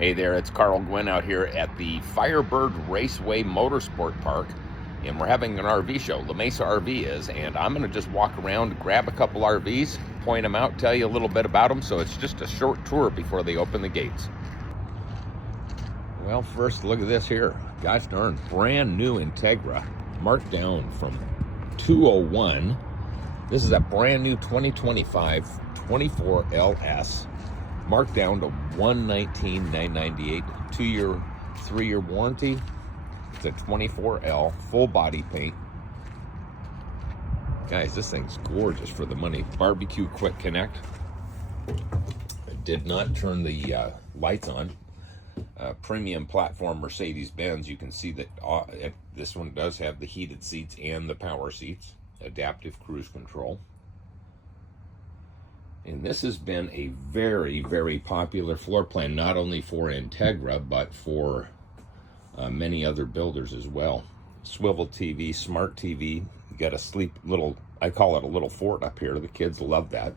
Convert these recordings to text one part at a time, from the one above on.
Hey there, it's Karl Gwinn out here at the Firebird Raceway Motorsport Park, and we're having an RV show. La Mesa RV is, and I'm going to just walk around, grab a couple RVs, point them out, tell you a little bit about them, so it's just a short tour before they open the gates. Well, first, look at this here. Gosh darn, brand new Integra, marked down from 201. This is a brand new 2025 24 LS. Marked down to $119,998, 2-year, 3-year warranty. It's a 24L, full body paint. Guys, this thing's gorgeous for the money. Barbecue quick connect. It did not turn the lights on. Premium platform Mercedes-Benz. You can see that this one does have the heated seats and the power seats. Adaptive cruise control. And this has been a very, very popular floor plan, not only for Integra, but for many other builders as well. Swivel TV, smart TV. You got a sleep little, I call it a little fort up here. The kids love that.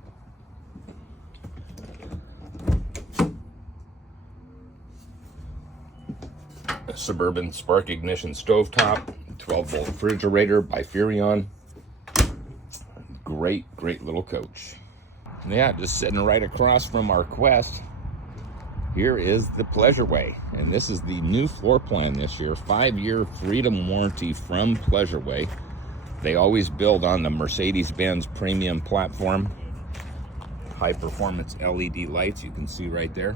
A Suburban spark ignition stovetop, 12-volt refrigerator by Furrion. Great, great little coach. Yeah, just sitting right across from our Quest, here is the Pleasureway. And this is the new floor plan this year, 5-year freedom warranty from Pleasureway. They always build on the Mercedes-Benz premium platform. High performance LED lights, you can see right there.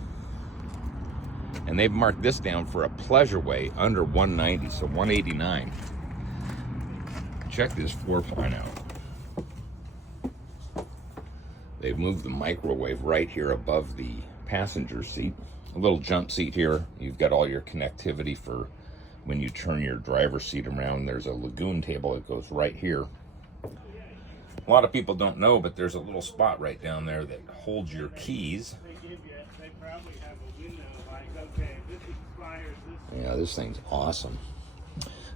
And they've marked this down for a Pleasureway under 190, so 189. Check this floor plan out. They've moved the microwave right here above the passenger seat. A little jump seat here. You've got all your connectivity for when you turn your driver's seat around. There's a lagoon table that goes right here. A lot of people don't know, but there's a little spot right down there that holds your keys. Yeah, this thing's awesome.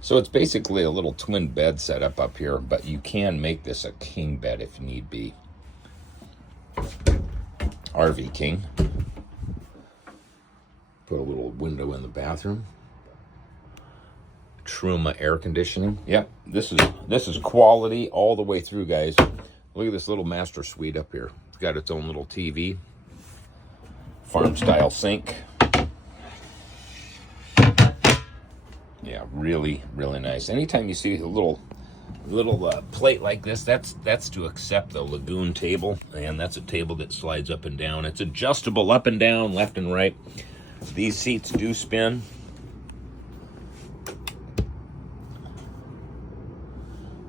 So it's basically a little twin bed setup up here, but you can make this a king bed if need be. RV King. Put a little window in the bathroom. Truma air conditioning. Yep, this is quality all the way through, guys. Look at this little master suite up here. It's got its own little TV. Farm style sink. Yeah, really, really nice. Anytime you see a little plate like this, that's to accept the lagoon table, and that's a table that slides up and down. It's adjustable up and down, left and right. These seats do spin.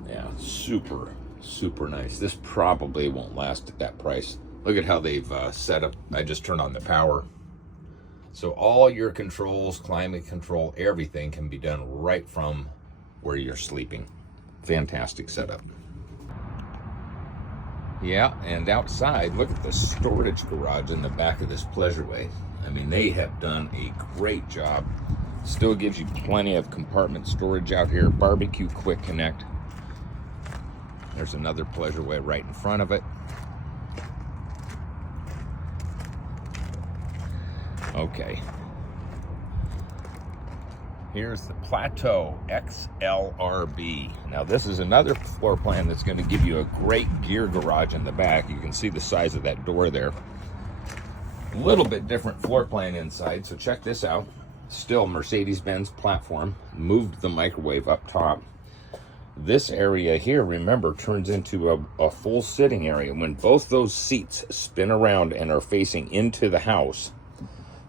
Yeah, super, super nice. This probably won't last at that price. Look at how they've set up. I just turned on the power. So all your controls, climate control, everything can be done right from where you're sleeping. Fantastic setup. Yeah, and outside, look at the storage garage in the back of this Pleasureway. I mean, they have done a great job. Still gives you plenty of compartment storage out here. Barbecue quick connect. There's another Pleasureway right in front of it. Okay. Here's the Plateau XLRB. Now this is another floor plan that's going to give you a great gear garage in the back. You can see the size of that door there. A little bit different floor plan inside, so check this out. Still Mercedes-Benz platform. Moved the microwave up top. This area here, remember, turns into a full sitting area. When both those seats spin around and are facing into the house,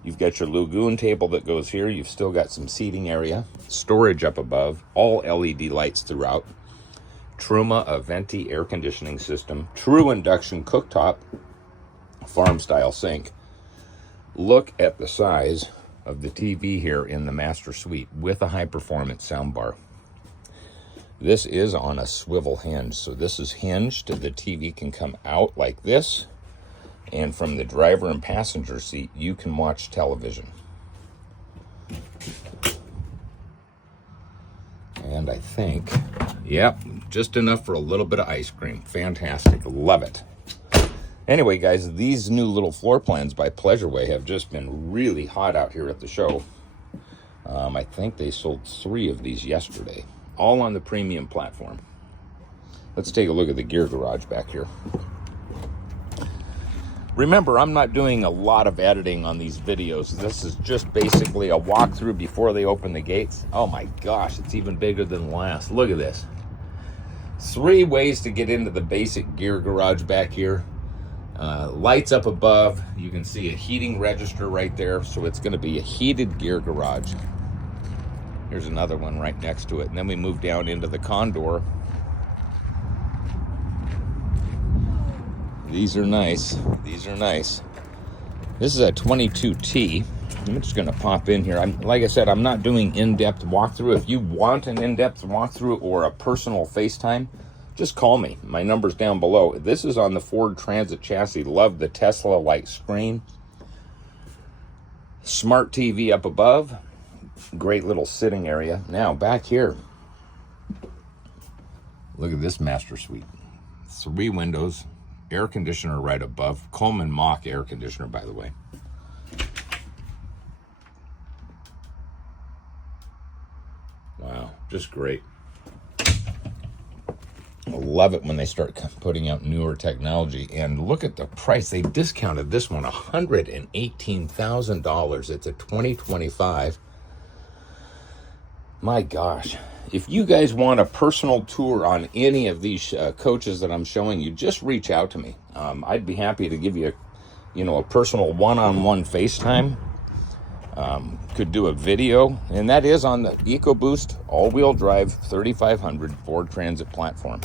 you've got your lagoon table that goes here. You've still got some seating area. Storage up above. All LED lights throughout. Truma Aventi air conditioning system. True induction cooktop. Farm style sink. Look at the size of the TV here in the master suite with a high performance soundbar. This is on a swivel hinge. So this is hinged. The TV can come out like this. And from the driver and passenger seat, you can watch television. And I think, yep, just enough for a little bit of ice cream. Fantastic. Love it. Anyway, guys, these new little floor plans by Pleasureway have just been really hot out here at the show. I think they sold 3 of these yesterday, all on the premium platform. Let's take a look at the gear garage back here. Remember, I'm not doing a lot of editing on these videos. This is just basically a walkthrough before they open the gates. Oh my gosh, it's even bigger than the last. Look at this. 3 ways to get into the basic gear garage back here. Lights up above. You can see a heating register right there, so it's going to be a heated gear garage. Here's another one right next to it, and then we move down into the Condor. These are nice. These are nice. This is a 22T. I'm just going to pop in here. Like I said, I'm not doing in-depth walkthrough. If you want an in-depth walkthrough or a personal FaceTime, just call me. My number's down below. This is on the Ford Transit chassis. Love the Tesla-like screen. Smart TV up above. Great little sitting area. Now, back here. Look at this master suite. 3 windows. Air conditioner right above. Coleman Mach air conditioner, by the way. Wow, just great. I love it when they start putting out newer technology. And look at the price. They discounted this one $118,000. It's a 2025. My gosh. If you guys want a personal tour on any of these coaches that I'm showing you, just reach out to me. I'd be happy to give you a personal one-on-one FaceTime. Could do a video, and that is on the EcoBoost all-wheel drive 3500 Ford Transit platform.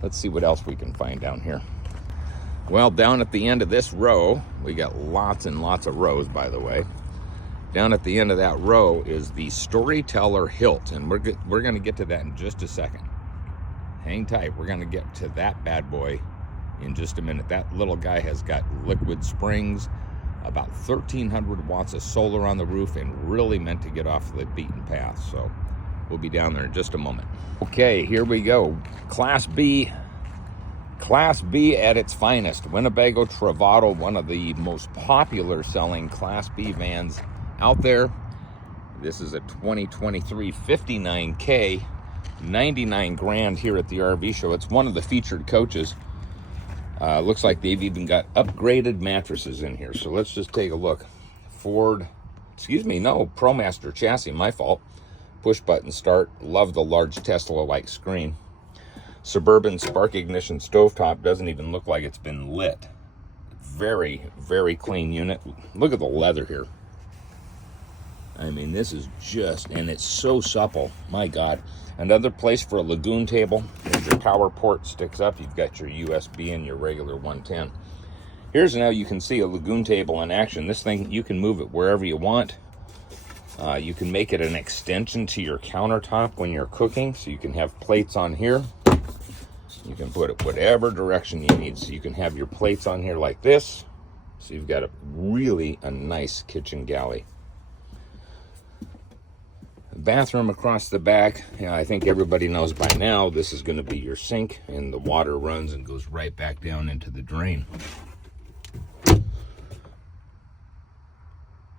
Let's see what else we can find down here. Well, down at the end of this row, we got lots and lots of rows, by the way. Down at the end of that row is the Storyteller Hilt, and we're going to get to that in just a second. Hang tight. We're going to get to that bad boy in just a minute. That little guy has got liquid springs, about 1,300 watts of solar on the roof, and really meant to get off the beaten path. So we'll be down there in just a moment. Okay, here we go. Class B at its finest. Winnebago Travato, one of the most popular selling Class B vans out there. This is a 2023 59K, 99 grand here at the RV show. It's one of the featured coaches. Looks like they've even got upgraded mattresses in here. So let's just take a look. ProMaster chassis, my fault. Push button start. Love the large Tesla-like screen. Suburban spark ignition stovetop. Doesn't even look like it's been lit. Very, very clean unit. Look at the leather here. I mean, this is and it's so supple. My God. Another place for a lagoon table. There's your power port sticks up. You've got your USB and your regular 110. Here's now you can see a lagoon table in action. This thing, you can move it wherever you want. You can make it an extension to your countertop when you're cooking. So you can have plates on here. You can put it whatever direction you need. So you can have your plates on here like this. So you've got a nice kitchen galley. Bathroom across the back. I think everybody knows by now this is going to be your sink, and the water runs and goes right back down into the drain.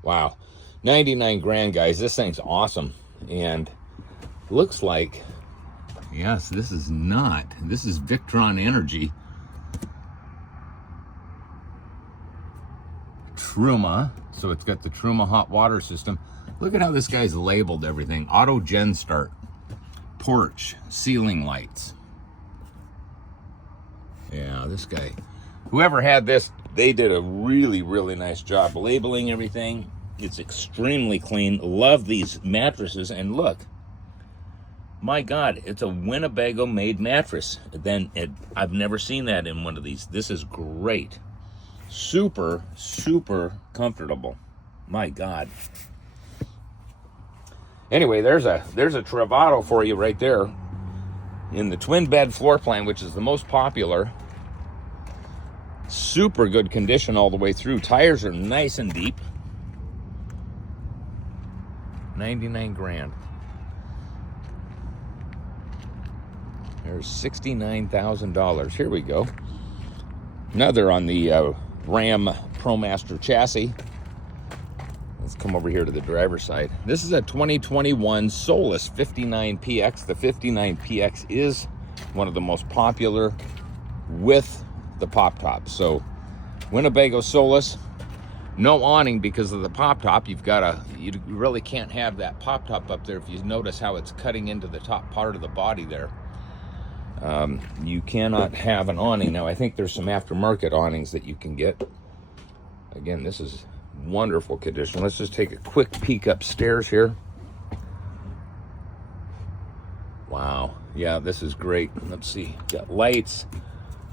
Wow, 99 grand, guys. This thing's awesome, and looks like, yes, this is Victron Energy. Truma, so it's got the Truma hot water system. Look at how this guy's labeled everything. Auto gen start, porch, ceiling lights. Yeah, this guy, whoever had this, they did a really, really nice job labeling everything. It's extremely clean. Love these mattresses. And look, my God, it's a Winnebago made mattress. I've never seen that in one of these. This is great. Super, super comfortable. My God. Anyway, there's a Travato for you right there in the twin bed floor plan, which is the most popular. Super good condition all the way through. Tires are nice and deep. 99 grand. There's $69,000. Here we go. Another on the Ram ProMaster chassis. Let's come over here to the driver's side. This is a 2021 Solus 59PX. The 59PX is one of the most popular with the pop top. So Winnebago Solus, no awning because of the pop top. You really can't have that pop top up there. If you notice how it's cutting into the top part of the body there, you cannot have an awning. Now I think there's some aftermarket awnings that you can get. Again, this is wonderful condition. Let's just take a quick peek upstairs here. Wow, yeah, this is great. Let's see, you've got lights,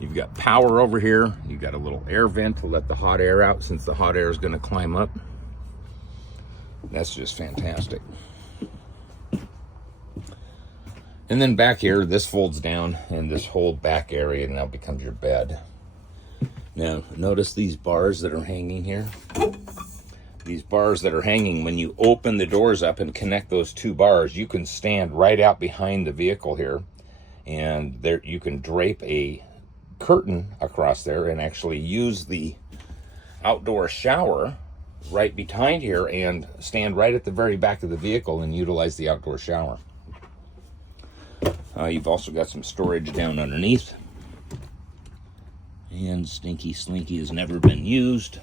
you've got power over here, you've got a little air vent to let the hot air out since the hot air is going to climb up. That's just fantastic. And then back here, this folds down, and this whole back area now becomes your bed. Now, notice these bars that are hanging here. These bars that are hanging, when you open the doors up and connect those two bars, you can stand right out behind the vehicle here, and there you can drape a curtain across there and actually use the outdoor shower right behind here and stand right at the very back of the vehicle and utilize the outdoor shower. You've also got some storage down underneath. And Stinky Slinky has never been used.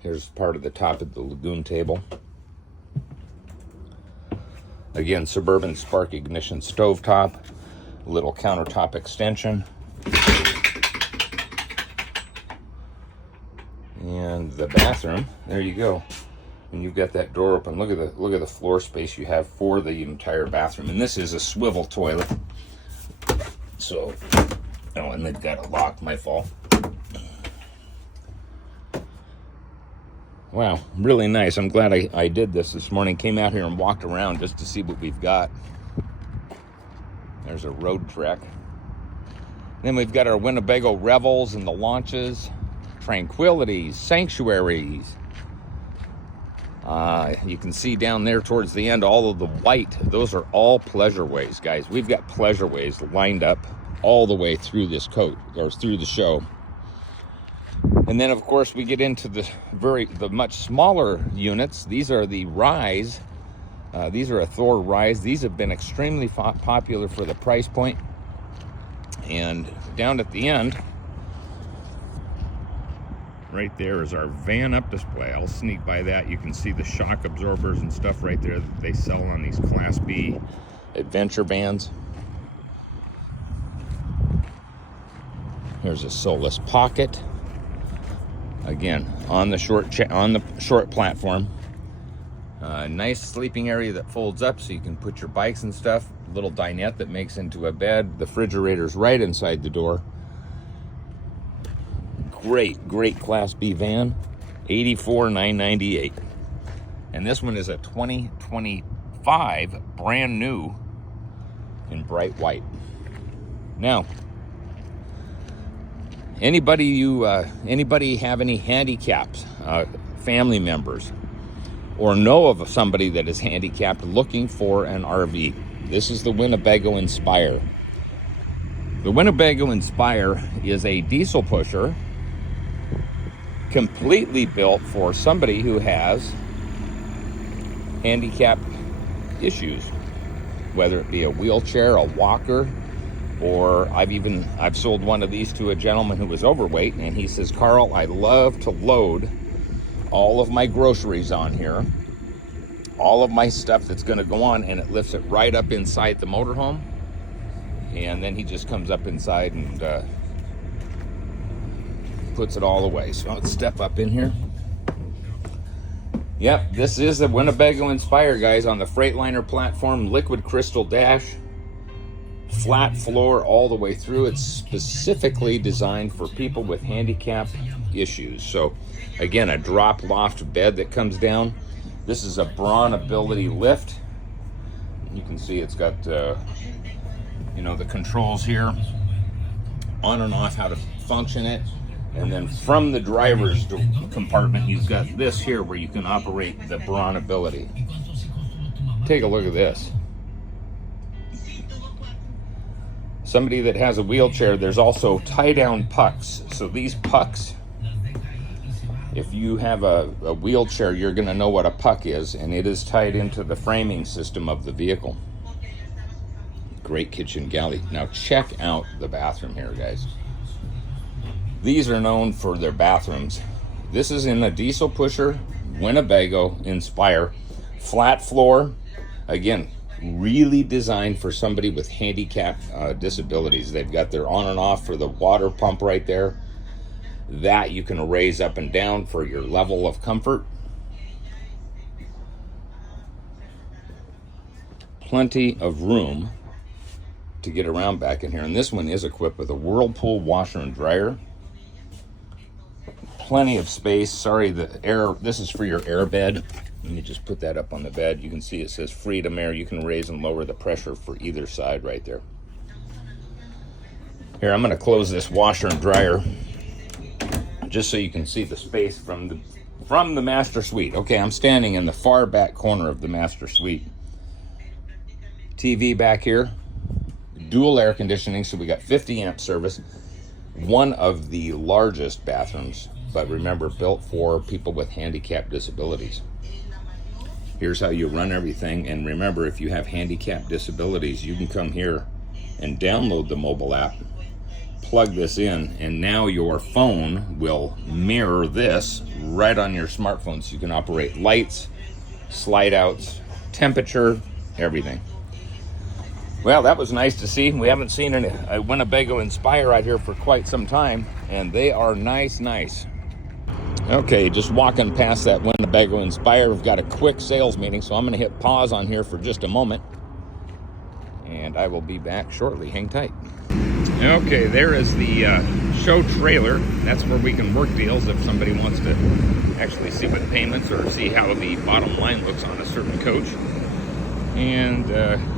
Here's part of the top of the lagoon table. Again, Suburban Spark Ignition stovetop, little countertop extension. And the bathroom, there you go. And you've got that door open. Look at the floor space you have for the entire bathroom. And this is a swivel toilet. So, oh, and they've got a lock, my fault. Wow, really nice. I'm glad I did this morning. Came out here and walked around just to see what we've got. There's a road trek. Then we've got our Winnebago Revels and the launches, Tranquilities, Sanctuaries. You can see down there towards the end all of the white. Those are all pleasure ways, guys. We've got pleasure ways lined up all the way through this coat, or through the show. And then, of course, we get into the much smaller units. These are the Rise. These are a Thor Rise. These have been extremely popular for the price point. And down at the end, right there is our van up display. I'll sneak by that. You can see the shock absorbers and stuff right there that they sell on these Class B adventure vans. Here's a Solus Pocket. Again, on the short platform. Nice sleeping area that folds up so you can put your bikes and stuff. Little dinette that makes into a bed. The refrigerator's right inside the door. Great Class B van. $84,998. And this one is a 2025 brand new in bright white. Now, anybody have any handicaps, family members, or know of somebody that is handicapped looking for an RV? This is the Winnebago Inspire. The Winnebago Inspire is a diesel pusher completely built for somebody who has handicap issues, whether it be a wheelchair, a walker, or I've sold one of these to a gentleman who was overweight, and he says, Karl, I love to load all of my groceries on here, all of my stuff that's going to go on, and it lifts it right up inside the motorhome, and then he just comes up inside and puts it all away. So let's step up in here. Yep, this is a Winnebago Inspire, guys, on the Freightliner platform, liquid crystal dash, flat floor all the way through. It's specifically designed for people with handicap issues. So again, a drop loft bed that comes down. This is a Braun Ability lift. You can see it's got the controls here, on and off, how to function it. And then from the driver's compartment, you've got this here where you can operate the Braun Ability. Take a look at this. Somebody that has a wheelchair, there's also tie-down pucks. So these pucks, if you have a wheelchair, you're going to know what a puck is, and it is tied into the framing system of the vehicle. Great kitchen galley. Now check out the bathroom here, guys. These are known for their bathrooms. This is in a diesel pusher, Winnebago Inspire, flat floor. Again, really designed for somebody with handicap disabilities. They've got their on and off for the water pump right there. That you can raise up and down for your level of comfort. Plenty of room to get around back in here. And this one is equipped with a Whirlpool washer and dryer. Plenty of space. Sorry, the air, this is for your air bed. Let me just put that up on the bed. You can see it says Freedom Air. You can raise and lower the pressure for either side right there. Here, I'm going to close this washer and dryer just so you can see the space from the master suite. Okay, I'm standing in the far back corner of the master suite. TV back here. Dual air conditioning, so we got 50 amp service. One of the largest bathrooms, but remember, built for people with handicap disabilities. Here's how you run everything, and remember, if you have handicap disabilities, you can come here and download the mobile app, plug this in, and now your phone will mirror this right on your smartphone, so you can operate lights, slide outs, temperature, everything. Well, that was nice to see. We haven't seen a Winnebago Inspire out here for quite some time, and they are nice. Okay, just walking past that Winnebago Inspire, we've got a quick sales meeting, so I'm going to hit pause on here for just a moment, and I will be back shortly. Hang tight. Okay, there is the show trailer. That's where we can work deals if somebody wants to actually see what payments or see how the bottom line looks on a certain coach. And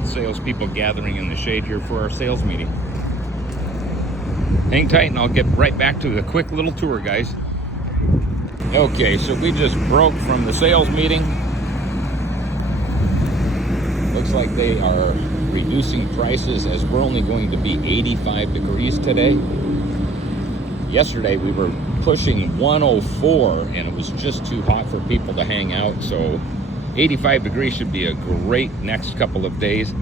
salespeople gathering in the shade here for our sales meeting. Hang tight and I'll get right back to the quick little tour, guys. Okay, so we just broke from the sales meeting. Looks like they are reducing prices as we're only going to be 85 degrees today. Yesterday we were pushing 104 and it was just too hot for people to hang out, so 85 degrees should be a great next couple of days.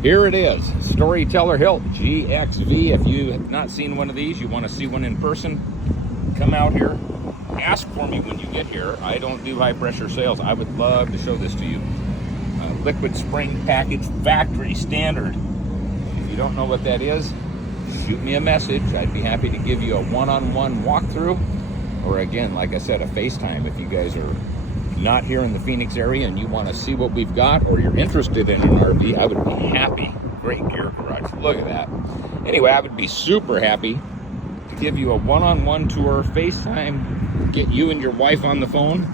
Here it is, Storyteller Hilt GXV. If you have not seen one of these, you want to see one in person, come out here. Ask for me when you get here. I don't do high pressure sales. I would love to show this to you. Liquid spring package, factory standard. If you don't know what that is, shoot me a message. I'd be happy to give you a one-on-one walkthrough, or again, like I said, a FaceTime if you guys are not here in the Phoenix area and you want to see what we've got, or you're interested in an RV, I would be happy. Great gear garage. Look at that. Anyway, I would be super happy to give you a one-on-one tour, FaceTime, get you and your wife on the phone.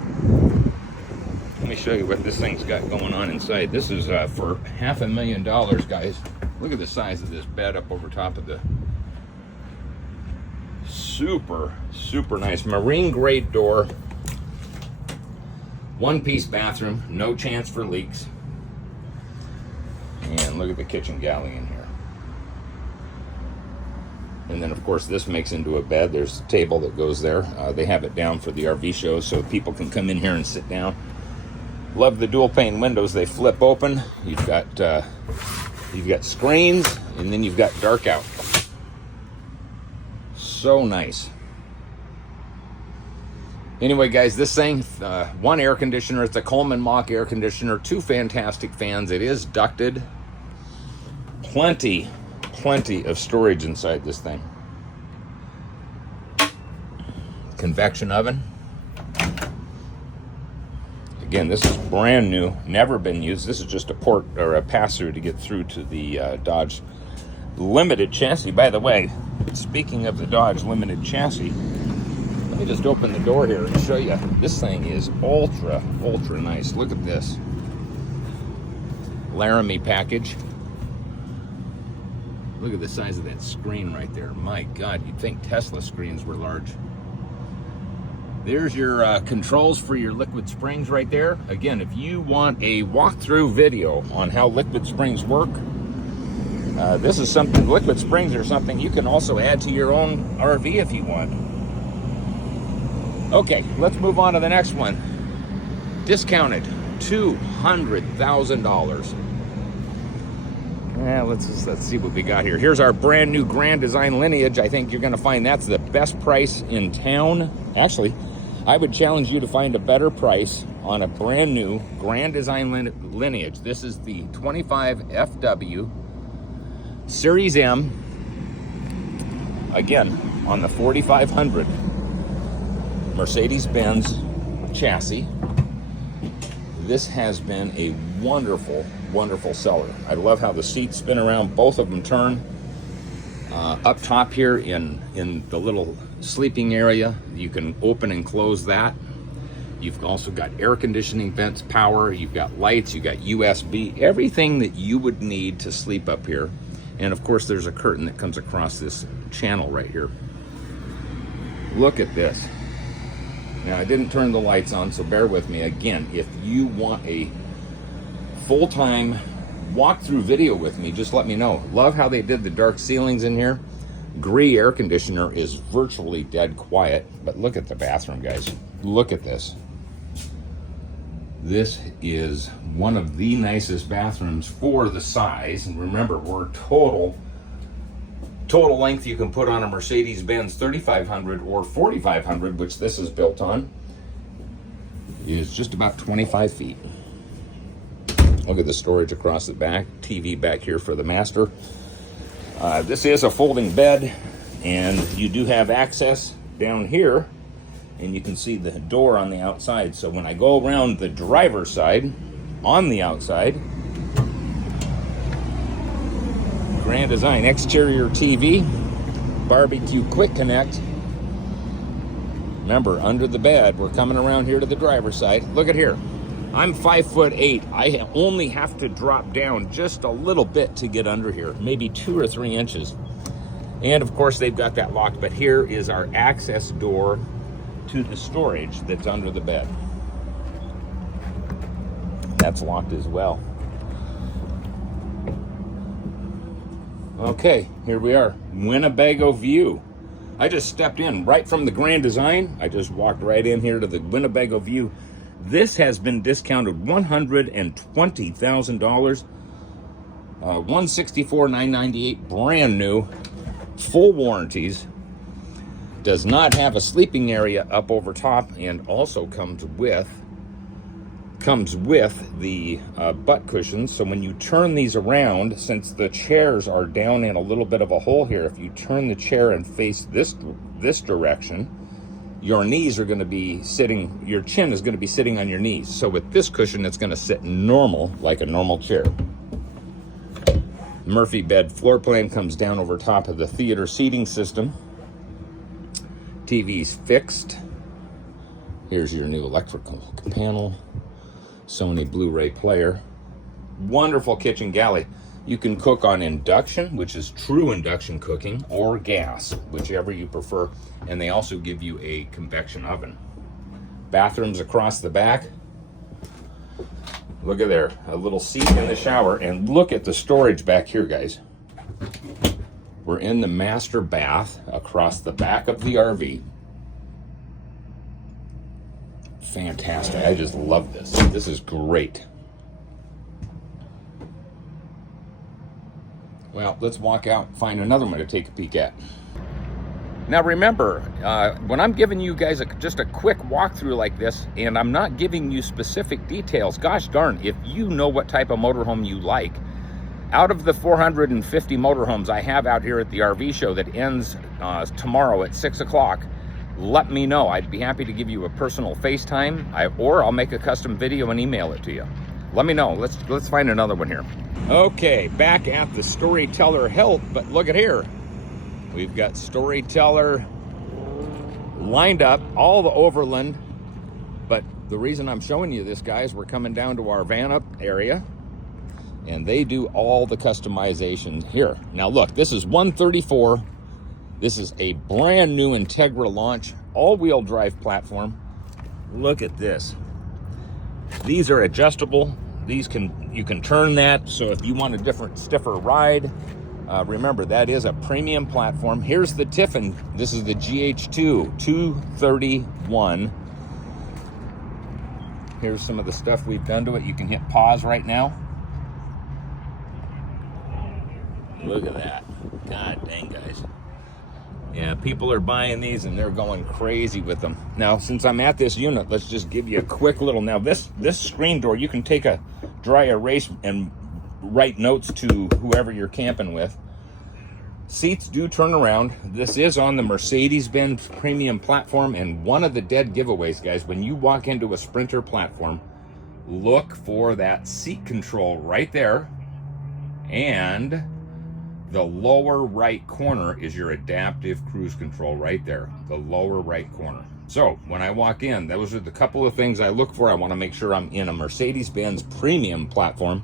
Let me show you what this thing's got going on inside. This is for $500,000, guys. Look at the size of this bed up over top of the super nice marine grade door. One-piece bathroom, no chance for leaks. And look at the kitchen galley in here. And then, of course, this makes into a bed. There's a table that goes there. They have it down for the RV shows so people can come in here and sit down. Love the dual pane windows. They flip open. You've got screens, and then you've got dark out. So nice. Anyway, guys, this thing, one air conditioner. It's a Coleman Mach air conditioner, 2 fantastic fans. It is ducted. Plenty of storage inside this thing. Convection oven. Again, this is brand new, never been used. This is just a port or a pass-through to get through to the Dodge Limited chassis. By the way, speaking of the Dodge Limited chassis, let me just open the door here and show you. This thing is ultra nice. Look at this. Laramie package. Look at the size of that screen right there. My God, you'd think Tesla screens were large. There's your controls for your liquid springs right there. Again, if you want a walkthrough video on how liquid springs work, This is something, liquid springs are something you can also add to your own RV if you want. Okay, let's move on to the next one. Discounted $200,000. Let's see what we got here. Here's our brand new Grand Design Lineage. I think you're going to find that's the best price in town. Actually, I would challenge you to find a better price on a brand new Grand Design Lineage. This is the 25 FW Series M. Again, on the 4500 Mercedes-Benz chassis. This has been a wonderful, wonderful seller. I love how the seats spin around, both of them turn. Up top here in the little sleeping area, you can open and close that. You've also got air conditioning, vents, power, you've got lights, you've got USB, everything that you would need to sleep up here. And of course, there's a curtain that comes across this channel right here. Look at this. Now, I didn't turn the lights on, so bear with me. Again, if you want a full-time walkthrough video with me, just let me know. Love how they did the dark ceilings in here. Gree air conditioner is virtually dead quiet, but look at the bathroom, guys. Look at this. This is one of the nicest bathrooms for the size. And remember, we're total length you can put on a Mercedes-Benz 3500 or 4500, which this is built on, is just about 25 feet. Look at the storage across the back, TV back here for the master. This is a folding bed, and you do have access down here, and you can see the door on the outside. So when I go around the driver's side, on the outside, Grand Design exterior TV, barbecue quick connect. Remember, under the bed, we're coming around here to the driver's side. Look at here. I'm 5'8". I only have to drop down just a little bit to get under here, maybe 2 or 3 inches. And of course, they've got that locked, but here is our access door to the storage that's under the bed. That's locked as well. Okay, here we are, Winnebago view. I just stepped in right from the Grand Design. I just walked right in here to the Winnebago view. This has been discounted $120,000. $164,998, brand new, full warranties. Does not have a sleeping area up over top, and also comes with the butt cushions. So when you turn these around, since the chairs are down in a little bit of a hole here, if you turn the chair and face this direction, your knees are going to be sitting, your chin is going to be sitting on your knees. So with this cushion, it's going to sit normal, like a normal chair. Murphy bed floor plan comes down over top of the theater seating system. TV's fixed. Here's your new electrical panel. Sony Blu-ray player. Wonderful kitchen galley. You can cook on induction, which is true induction cooking, or gas, whichever you prefer. And they also give you a convection oven. Bathrooms across the back. Look at there, a little seat in the shower, and look at the storage back here, guys. We're in the master bath across the back of the RV. Fantastic. I just love this. This is great. Well, let's walk out and find another one to take a peek at. Now remember, when I'm giving you guys just a quick walkthrough like this, and I'm not giving you specific details, gosh darn, if you know what type of motorhome you like, out of the 450 motorhomes I have out here at the RV show that ends tomorrow at 6 o'clock, let me know. I'd be happy to give you a personal FaceTime, or I'll make a custom video and email it to you. Let me know. Let's find another one here. Okay, back at the Storyteller Hilt, but look at here. We've got Storyteller lined up, all the Overland, but the reason I'm showing you this, guys, we're coming down to our van up area, and they do all the customization here. Now look, this is 134. This is a brand new Integra launch, all-wheel drive platform. Look at this. These are adjustable. You can turn that, so if you want a different, stiffer ride, Remember, that is a premium platform. Here's the Tiffin. This is the GH2 231. Here's some of the stuff we've done to it. You can hit pause right now. Look at that. God dang, guys. Yeah, people are buying these and they're going crazy with them. Now, since I'm at this unit, let's just give you a quick little... Now, this screen door, you can take a dry erase and write notes to whoever you're camping with. Seats do turn around. This is on the Mercedes-Benz premium platform, and one of the dead giveaways, guys, when you walk into a Sprinter platform, look for that seat control right there, and the lower right corner is your adaptive cruise control right there, the lower right corner. So when I walk in, those are the couple of things I look for. I want to make sure I'm in a Mercedes-Benz premium platform.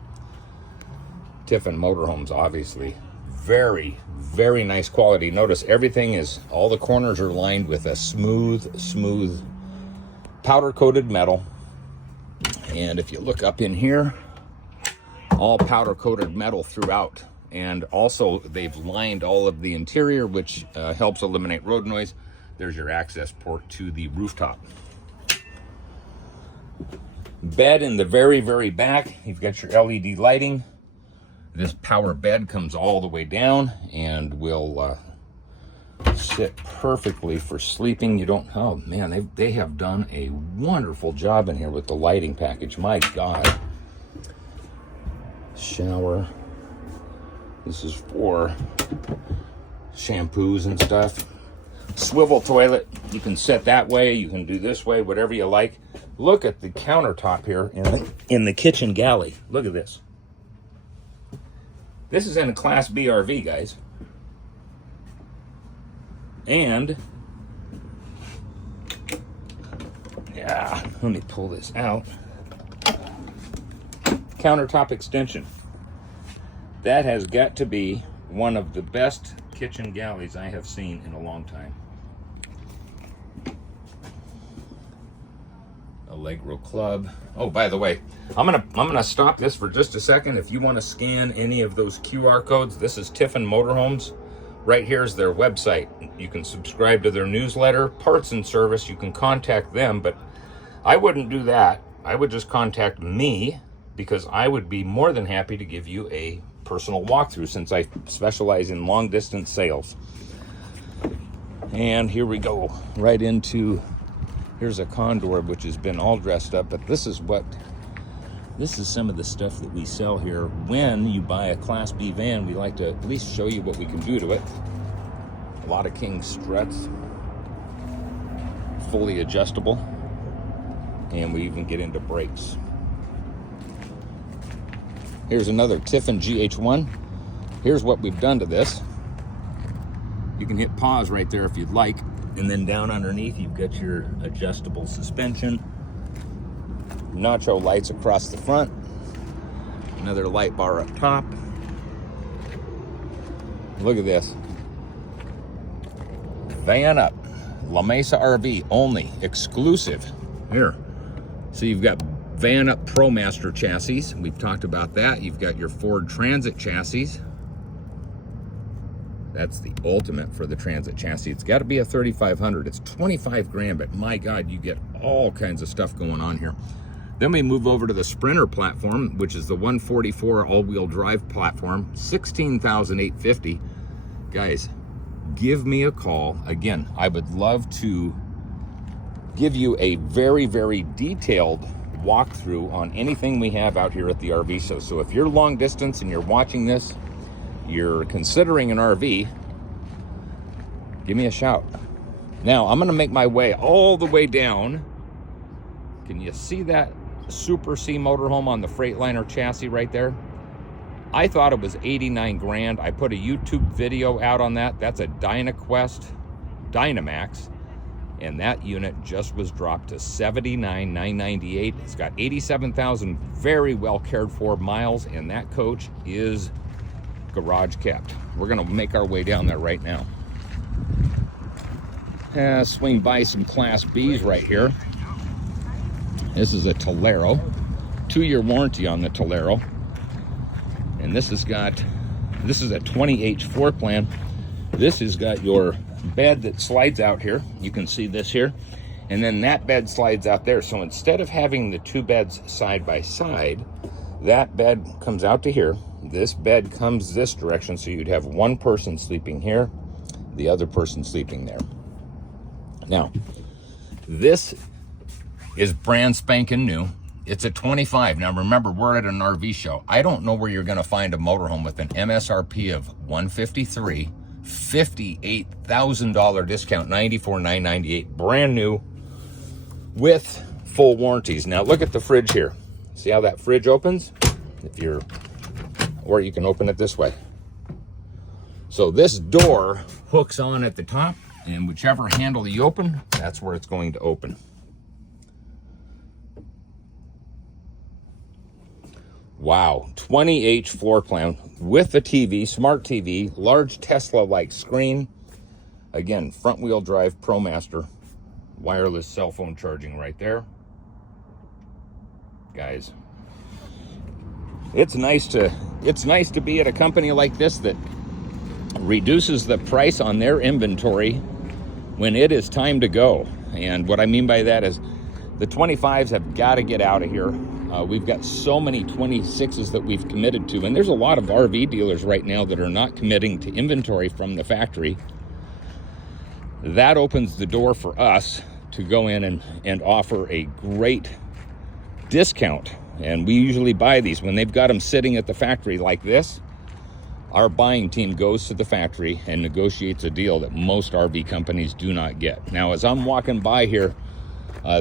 Tiffin Motorhomes, obviously. Very, very nice quality. Notice everything is, all the corners are lined with a smooth powder-coated metal. And if you look up in here, all powder-coated metal throughout. And also, they've lined all of the interior, which helps eliminate road noise. There's your access port to the rooftop. Bed in the very, very back. You've got your LED lighting. This power bed comes all the way down and will sit perfectly for sleeping. You don't, oh man, they have done a wonderful job in here with the lighting package. My God. Shower. This is for shampoos and stuff. Swivel toilet. You can set that way. You can do this way, whatever you like. Look at the countertop here in the kitchen galley. Look at this. This is in a Class B RV, guys. And, yeah, let me pull this out. Countertop extension. That has got to be one of the best kitchen galleys I have seen in a long time. Allegro Club. Oh, by the way, I'm gonna stop this for just a second. If you want to scan any of those QR codes, this is Tiffin Motorhomes. Right here is their website. You can subscribe to their newsletter, parts and service. You can contact them, but I wouldn't do that. I would just contact me, because I would be more than happy to give you a personal walkthrough, since I specialize in long distance sales. And here we go right into, here's a Condor which has been all dressed up, but this is some of the stuff that we sell here. When you buy a Class B van, we like to at least show you what we can do to it. A lot of King struts, fully adjustable, and we even get into brakes. Here's another Tiffin GH1. Here's what we've done to this. You can hit pause right there if you'd like, and then down underneath you've got your adjustable suspension. Nacho lights across the front. Another light bar up top. Look at this. Van Up. La Mesa RV only. Exclusive. Here. So you've got Van Up ProMaster chassis. We've talked about that. You've got your Ford Transit chassis. That's the ultimate for the Transit chassis. It's got to be a 3500. It's 25 grand, but my God, you get all kinds of stuff going on here. Then we move over to the Sprinter platform, which is the 144 all-wheel drive platform, $16,850. Guys, give me a call. Again, I would love to give you a very, very detailed walkthrough on anything we have out here at the RV show. So if you're long distance and you're watching this, you're considering an RV, give me a shout. Now, I'm gonna make my way all the way down. Can you see that Super C motorhome on the Freightliner chassis right there? I thought it was 89 grand. I put a YouTube video out on that. That's a DynaQuest Dynamax, and that unit just was dropped to $79,998. It's got 87,000 very well cared for miles, and that coach is garage kept. We're gonna make our way down there right now. Swing by some Class Bs right here. This is a Tolero, 2-year warranty on the Tolero. And this has got This is a 20H floor plan. This has got your bed that slides out here. You can see this here. And then that bed slides out there. So instead of having the two beds side by side, that bed comes out to here. This bed comes this direction. So you'd have one person sleeping here, the other person sleeping there. Now, this is brand spanking new. It's a 25. Now remember, we're at an RV show. I don't know where you're going to find a motorhome with an MSRP of $153, $58,000 discount, $94,998, brand new with full warranties. Now look at the fridge here. See how that fridge opens? Or you can open it this way. So this door hooks on at the top, and whichever handle you open, that's where it's going to open. Wow, 20H floor plan with the TV, smart TV, large Tesla-like screen. Again, front wheel drive ProMaster, wireless cell phone charging right there. Guys, it's nice to be at a company like this that reduces the price on their inventory when it is time to go. And what I mean by that is the 25s have got to get out of here. We've got so many 26s that we've committed to, and there's a lot of RV dealers right now that are not committing to inventory from the factory. That opens the door for us to go in and offer a great discount. And we usually buy these when they've got them sitting at the factory like this. Our buying team goes to the factory and negotiates a deal that most RV companies do not get. Now, as I'm walking by here,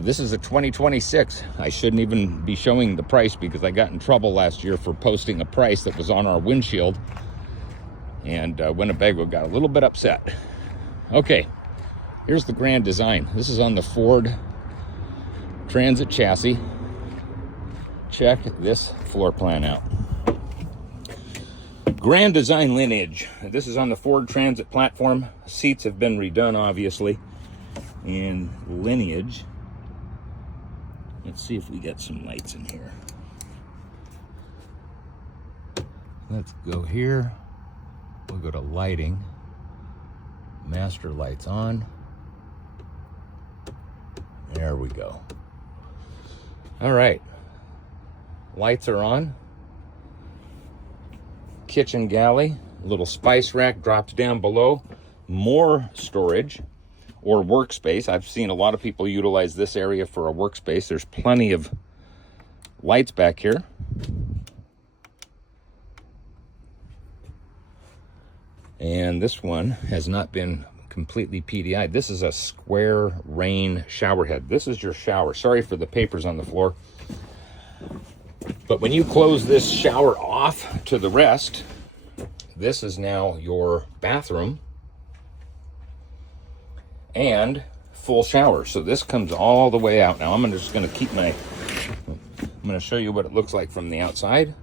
this is a 2026. I shouldn't even be showing the price because I got in trouble last year for posting a price that was on our windshield. And Winnebago got a little bit upset. Okay, here's the Grand Design. This is on the Ford Transit chassis. Check this floor plan out. Grand Design lineage. This is on the Ford Transit platform. Seats have been redone, obviously. And lineage. Let's see if we get some lights in here. Let's go here. We'll go to lighting. Master lights on. There we go. All right. Lights are on. Kitchen galley. Little spice rack drops down below. More storage or workspace. I've seen a lot of people utilize this area for a workspace. There's plenty of lights back here. And this one has not been completely PDI'd. This is a square rain shower head. This is your shower. Sorry for the papers on the floor. But when you close this shower off to the rest, this is now your bathroom and full shower. So this comes all the way out. Now I'm just going to show you what it looks like from the outside.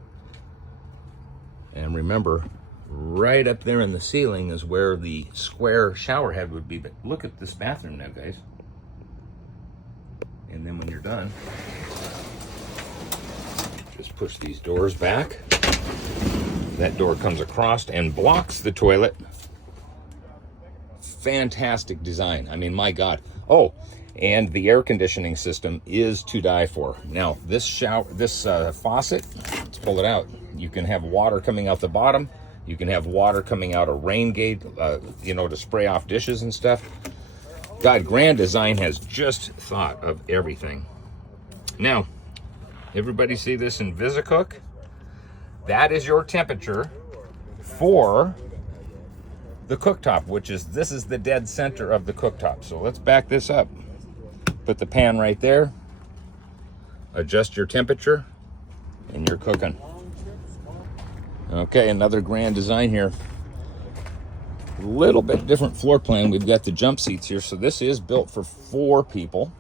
And remember, right up there in the ceiling is where the square shower head would be. But look at this bathroom now, guys. And then when you're done, just push these doors back. That door comes across and blocks the toilet. Fantastic design. I mean, my God. Oh, and the air conditioning system is to die for. Now, this faucet, let's pull it out. You can have water coming out the bottom. You can have water coming out a rain gate, to spray off dishes and stuff. God, Grand Design has just thought of everything. Now, everybody see this in VisiCook? That is your temperature for the cooktop, this is the dead center of the cooktop. So let's back this up. Put the pan right there. Adjust your temperature, and you're cooking. Okay, another Grand Design here. A little bit different floor plan. We've got the jump seats here. So this is built for 4 people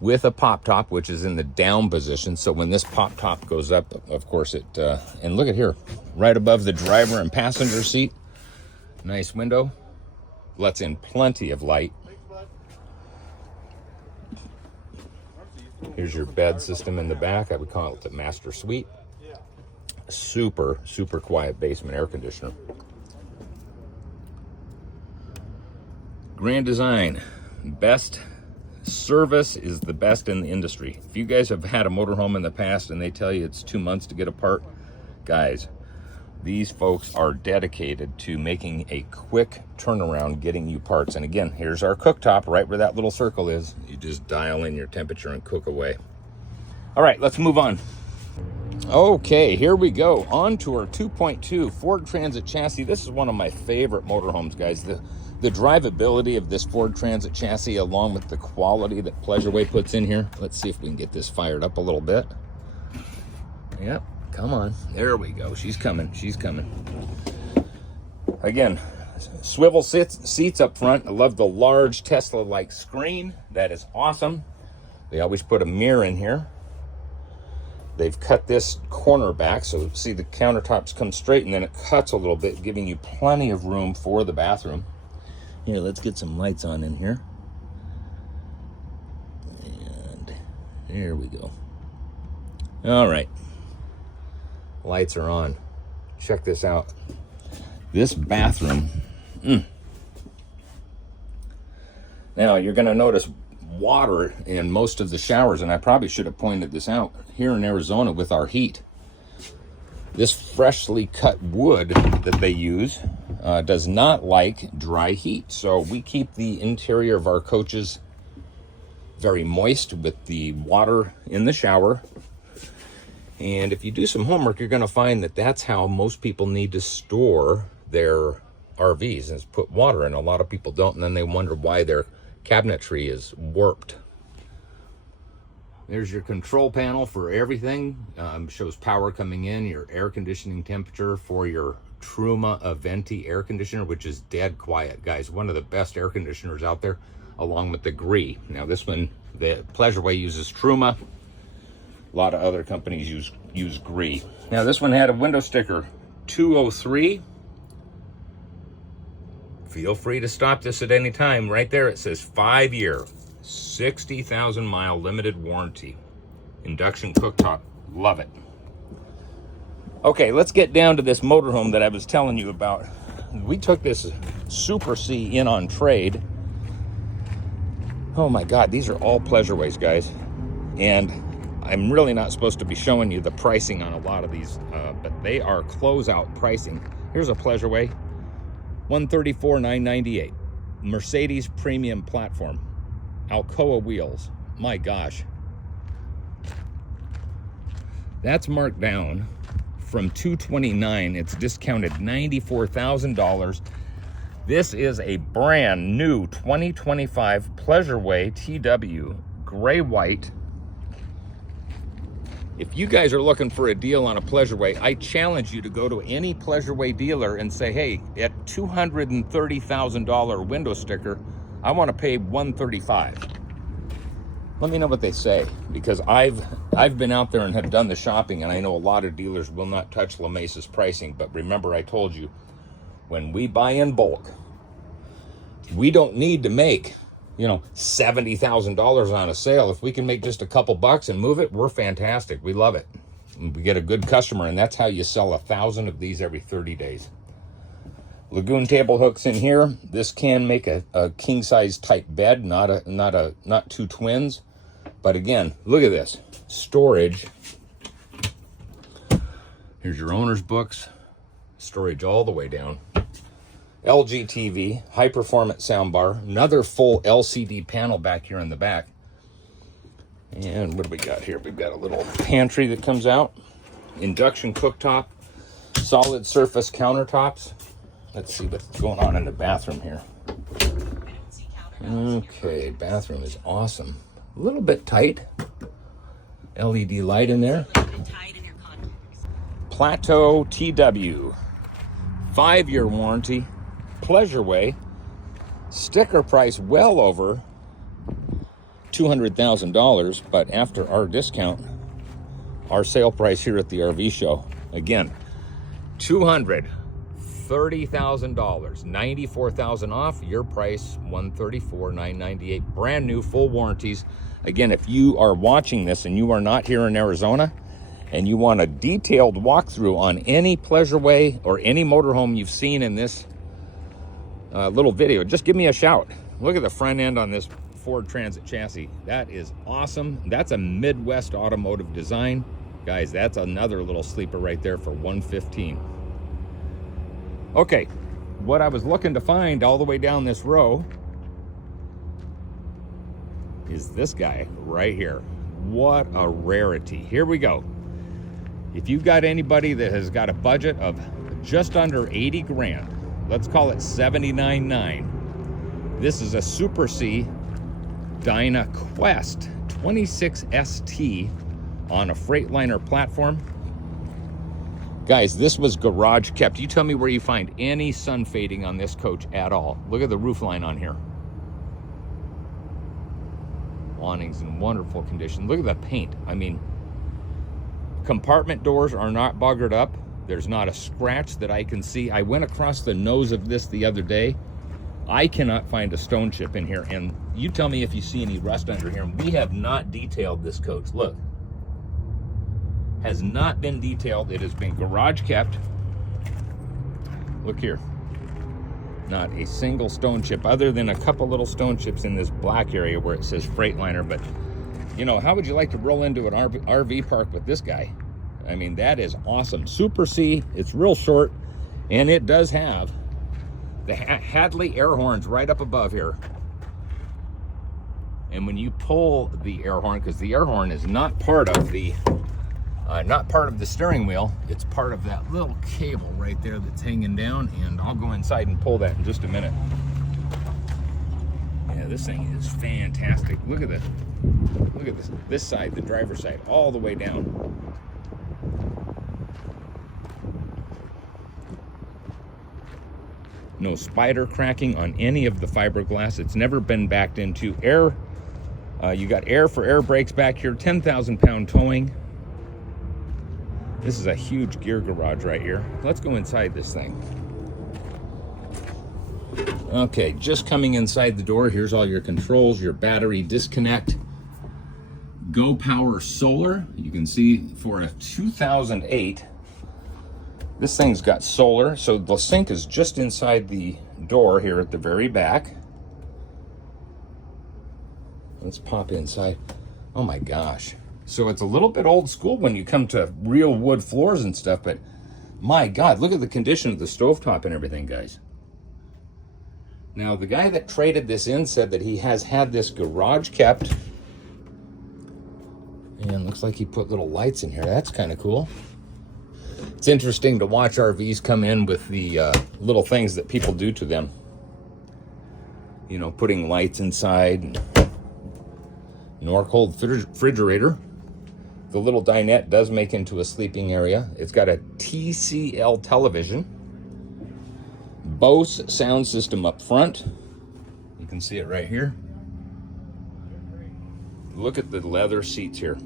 with a pop top, which is in the down position. So when this pop top goes up, of course and look at here, right above the driver and passenger seat. Nice window. Lets in plenty of light. Here's your bed system in the back. I would call it the master suite. super, super quiet basement air conditioner. Grand Design, best service is the best in the industry. If you guys have had a motorhome in the past and they tell you it's 2 months to get a part, guys, these folks are dedicated to making a quick turnaround getting you parts. And again, here's our cooktop right where that little circle is. You just dial in your temperature and cook away. All right, let's move on. Okay, here we go. On to our 2.2 Ford Transit chassis. This is one of my favorite motorhomes, guys. The drivability of this Ford Transit chassis, along with the quality that Pleasureway puts in here. Let's see if we can get this fired up a little bit. Yep, come on. There we go. She's coming. She's coming. Again, swivel seats up front. I love the large Tesla-like screen. That is awesome. They always put a mirror in here. They've cut this corner back, so see the countertops come straight, and then it cuts a little bit, giving you plenty of room for the bathroom. Here, let's get some lights on in here. And there we go. All right. Lights are on. Check this out. This bathroom. Now, you're going to notice water in most of the showers, and I probably should have pointed this out here in Arizona with our heat. This freshly cut wood that they use does not like dry heat, so we keep the interior of our coaches very moist with the water in the shower. And if you do some homework, you're going to find that that's how most people need to store their RVs, is put water in. A lot of people don't, and then they wonder why their cabinetry is warped. There's your control panel for everything. Shows power coming in, your air conditioning temperature for your Truma Aventi air conditioner, which is dead quiet, guys. One of the best air conditioners out there, along with the Gree. Now this one, the Pleasureway uses Truma. A lot of other companies use Gree. Now this one had a window sticker 203. Feel free to stop this at any time. Right there it says 5-year, 60,000 mile limited warranty. Induction cooktop. Love it. Okay, let's get down to this motorhome that I was telling you about. We took this Super C in on trade. Oh my God, these are all Pleasureways, guys. And I'm really not supposed to be showing you the pricing on a lot of these, but they are closeout pricing. Here's a Pleasureway, $134,998. Mercedes premium platform, Alcoa wheels. My gosh, that's marked down from $229,000. It's discounted $94,000. This is a brand new 2025 Pleasureway TW gray white. If you guys are looking for a deal on a Pleasureway, I challenge you to go to any Pleasureway dealer and say, hey, at $230,000 window sticker, I want to pay $135,000. Let me know what they say, because I've been out there and have done the shopping, and I know a lot of dealers will not touch La Mesa's pricing. But remember, I told you, when we buy in bulk, we don't need to make, $70,000 on a sale. If we can make just a couple bucks and move it, we're fantastic. We love it. We get a good customer, and that's how you sell 1,000 of these every 30 days. Lagoon table hooks in here. This can make a king size type bed, not two twins. But again, look at this storage. Here's your owner's books, storage all the way down. LG TV, high performance soundbar, another full LCD panel back here in the back. And what do we got here? We've got a little pantry that comes out, induction cooktop, solid surface countertops. Let's see what's going on in the bathroom here. Okay, bathroom is awesome. A little bit tight. LED light in there. Plateau TW, 5-year warranty. Pleasureway, sticker price well over $200,000, but after our discount, our sale price here at the RV show, again, $230,000, $94,000 off, your price $134,998. Brand new, full warranties. Again, if you are watching this and you are not here in Arizona, and you want a detailed walkthrough on any Pleasureway or any motorhome you've seen in this little video, just give me a shout. Look at the front end on this Ford Transit chassis. That is awesome. That's a Midwest automotive design. Guys, that's another little sleeper right there for $115. Okay, what I was looking to find all the way down this row is this guy right here. What a rarity. Here we go. If you've got anybody that has got a budget of just under 80 grand, let's call it 79.9. This is a Super C Dyna Quest 26ST on a Freightliner platform. Guys, this was garage kept. You tell me where you find any sun fading on this coach at all. Look at the roof line on here. Awnings in wonderful condition. Look at the paint. I mean, compartment doors are not buggered up. There's not a scratch that I can see. I went across the nose of this the other day. I cannot find a stone chip in here. And you tell me if you see any rust under here. We have not detailed this coach. Look. Has not been detailed. It has been garage kept. Look here. Not a single stone chip, other than a couple little stone chips in this black area where it says Freightliner. But, you know, how would you like to roll into an RV park with this guy? I mean, that is awesome. Super C, it's real short, and it does have the Hadley air horns right up above here. And when you pull the air horn, because the air horn is not part of the steering wheel, it's part of that little cable right there that's hanging down, and I'll go inside and pull that in just a minute. Yeah, this thing is fantastic. Look at this side, the driver's side, all the way down. No spider cracking on any of the fiberglass. It's never been backed into. Air, you got air for air brakes back here, 10,000 pound towing. This is a huge gear garage right here. Let's go inside this thing. Okay, just coming inside the door, here's all your controls, your battery disconnect. Go Power Solar. You can see for a 2008, this thing's got solar, so the sink is just inside the door here at the very back. Let's pop inside. Oh my gosh. So it's a little bit old school when you come to real wood floors and stuff, but my God, look at the condition of the stovetop and everything, guys. Now, the guy that traded this in said that he has had this garage kept. And looks like he put little lights in here. That's kind of cool. It's interesting to watch RVs come in with the little things that people do to them. You know, putting lights inside. Norcold refrigerator. The little dinette does make into a sleeping area. It's got a TCL television. Bose sound system up front. You can see it right here. Look at the leather seats here.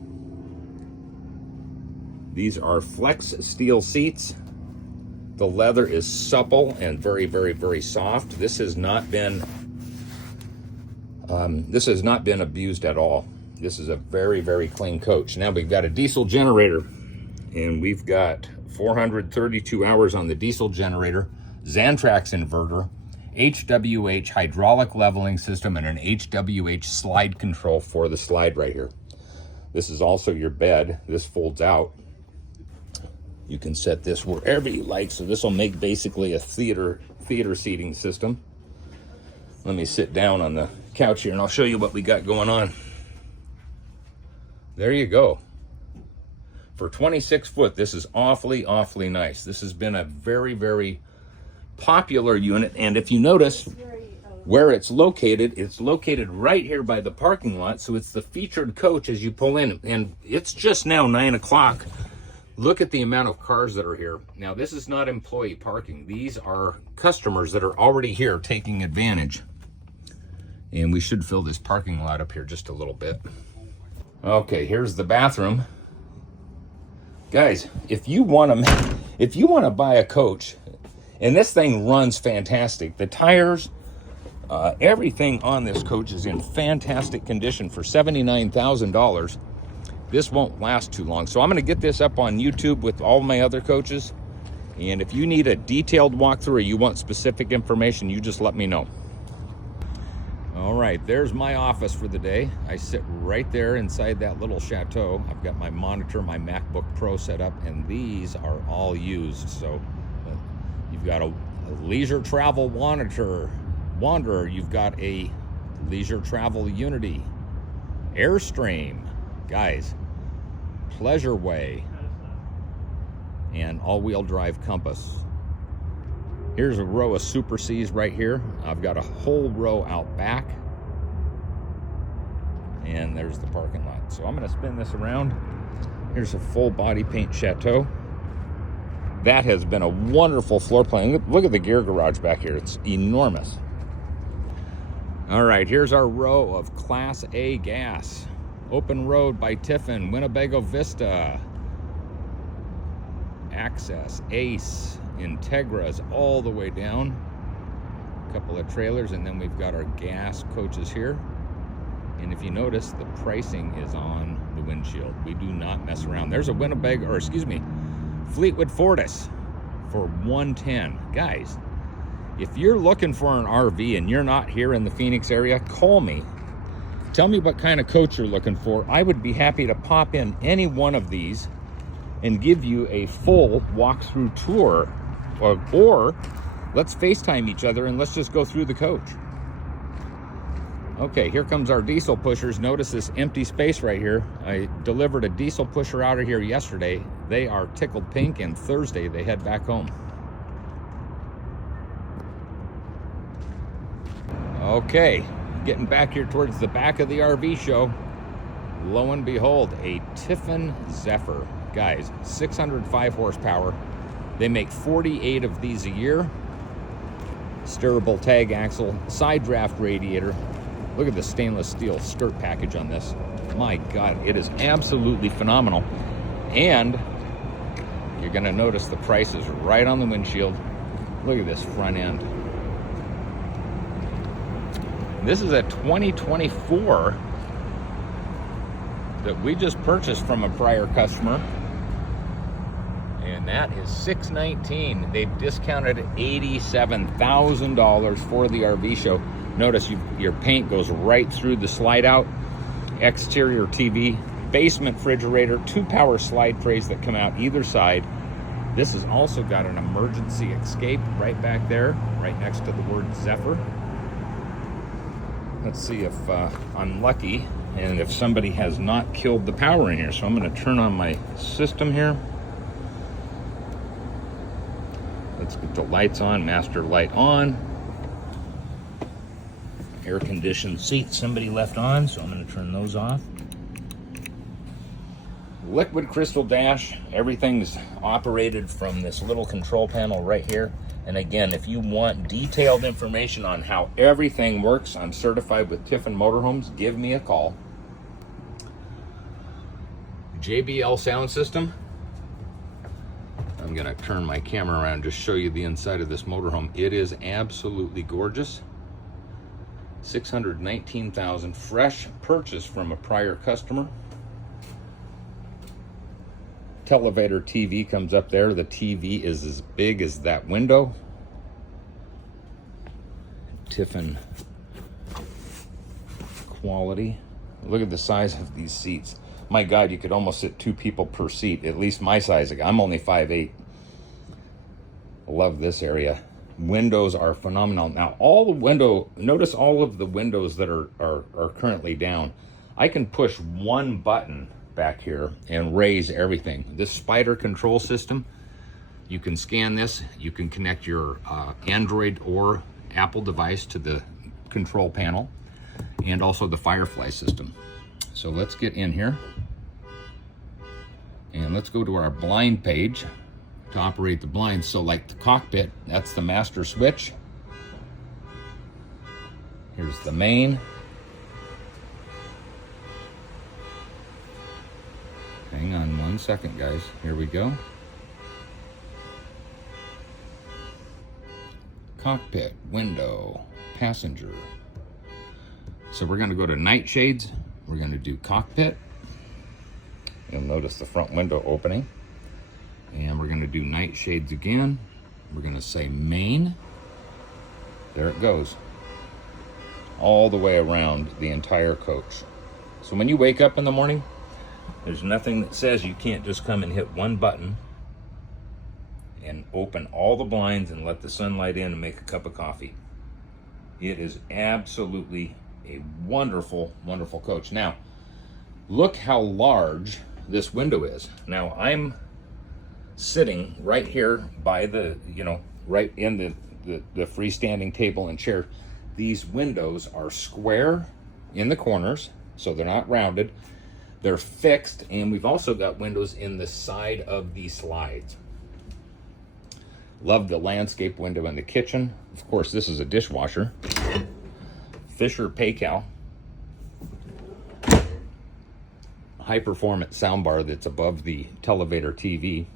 These are flex steel seats. The leather is supple and very, very, very soft. This has not been abused at all. This is a very, very clean coach. Now we've got a diesel generator, and we've got 432 hours on the diesel generator, Xantrax inverter, HWH hydraulic leveling system, and an HWH slide control for the slide right here. This is also your bed. This folds out. You can set this wherever you like, so this will make basically a theater seating system. Let me sit down on the couch here, and I'll show you what we got going on. There you go. For 26 foot, this is awfully, awfully nice. This has been a very, very popular unit, and if you notice where it's located right here by the parking lot, so it's the featured coach as you pull in, and it's just now 9 o'clock. Look at the amount of cars that are here. Now, this is not employee parking. These are customers that are already here taking advantage. And we should fill this parking lot up here just a little bit. Okay, here's the bathroom. Guys, if you want to buy a coach, and this thing runs fantastic, the tires, everything on this coach is in fantastic condition for $79,000. this won't last too long. So I'm gonna get this up on YouTube with all my other coaches. And if you need a detailed walkthrough or you want specific information, you just let me know. All right, there's my office for the day. I sit right there inside that little chateau. I've got my monitor, my MacBook Pro set up, and these are all used. So you've got a leisure travel Wanderer, you've got a leisure travel Unity, Airstream, guys, Pleasure Way, and all-wheel drive Compass. Here's a row of Super Cs right here. I've got a whole row out back. And there's the parking lot. So I'm gonna spin this around. Here's a full body paint Chateau. That has been a wonderful floor plan. Look at the gear garage back here. It's enormous. All right, here's our row of Class A gas. Open Road by Tiffin, Winnebago Vista, Access, Ace, Integras all the way down. A couple of trailers, and then we've got our gas coaches here. And if you notice, the pricing is on the windshield. We do not mess around. There's a Winnebago, or excuse me, Fleetwood Fortis for $110. Guys, if you're looking for an RV and you're not here in the Phoenix area, call me. Tell me what kind of coach you're looking for. I would be happy to pop in any one of these and give you a full walkthrough tour. Or let's FaceTime each other and let's just go through the coach. Okay, here comes our diesel pushers. Notice this empty space right here. I delivered a diesel pusher out of here yesterday. They are tickled pink, and Thursday they head back home. Okay, getting back here towards the back of the RV show. Lo and behold, a Tiffin Zephyr. Guys, 605 horsepower. They make 48 of these a year. Steerable tag axle, side draft radiator. Look at the stainless steel skirt package on this. My God, it is absolutely phenomenal. And you're gonna notice the price is right on the windshield. Look at this front end. This is a 2024 that we just purchased from a prior customer. And that is $619. They've discounted $87,000 for the RV show. Notice your paint goes right through the slide out. Exterior TV, basement refrigerator, 2 power slide trays that come out either side. This has also got an emergency escape right back there, right next to the word Zephyr. Let's see if I'm lucky and if somebody has not killed the power in here. So I'm going to turn on my system here. Let's get the lights on, master light on. Air conditioned seats somebody left on, so I'm going to turn those off. Liquid crystal dash. Everything's operated from this little control panel right here. And again, if you want detailed information on how everything works, I'm certified with Tiffin Motorhomes. Give me a call. JBL sound system. I'm going to turn my camera around and just show you the inside of this motorhome. It is absolutely gorgeous. $619,000, fresh purchase from a prior customer. Televator TV comes up there. The TV is as big as that window. Tiffin quality. Look at the size of these seats. My God, you could almost sit 2 people per seat, at least my size. I'm only 5'8". Love this area. Windows are phenomenal. Now, notice all of the windows that are currently down. I can push one button back here and raise everything. This spider control system, you can scan this. You can connect your Android or Apple device to the control panel, and also the Firefly system. So let's get in here and let's go to our blind page to operate the blinds. So like the cockpit, that's the master switch. Here's the main. Hang on 1 second, guys. Here we go. Cockpit, window, passenger. So we're going to go to night shades. We're going to do cockpit. You'll notice the front window opening. And we're gonna do night shades again. We're gonna say main. There it goes. All the way around the entire coach. So when you wake up in the morning, there's nothing that says you can't just come and hit one button and open all the blinds and let the sunlight in and make a cup of coffee. It is absolutely a wonderful, wonderful coach. Now, look how large this window is. Now, I'm sitting right here by the, right in the freestanding table and chair. These windows are square in the corners, so they're not rounded. They're fixed, and we've also got windows in the side of the slides. Love the landscape window in the kitchen. Of course, this is a dishwasher. Fisher Paycal. High performance soundbar that's above the televator TV.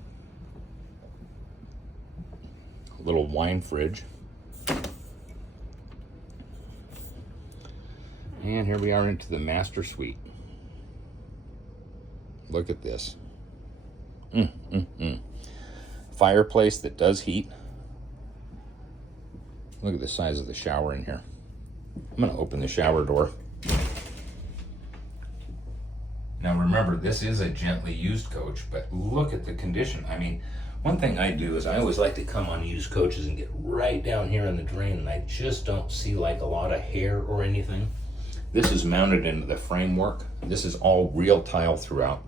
A little wine fridge. And here we are into the master suite. Look at this. Fireplace that does heat. Look at the size of the shower in here. I'm going to open the shower door. Now remember, this is a gently used coach, but look at the condition. I mean, one thing I do is I always like to come on used coaches and get right down here in the drain, and I just don't see like a lot of hair or anything. This is mounted into the framework. This is all real tile throughout.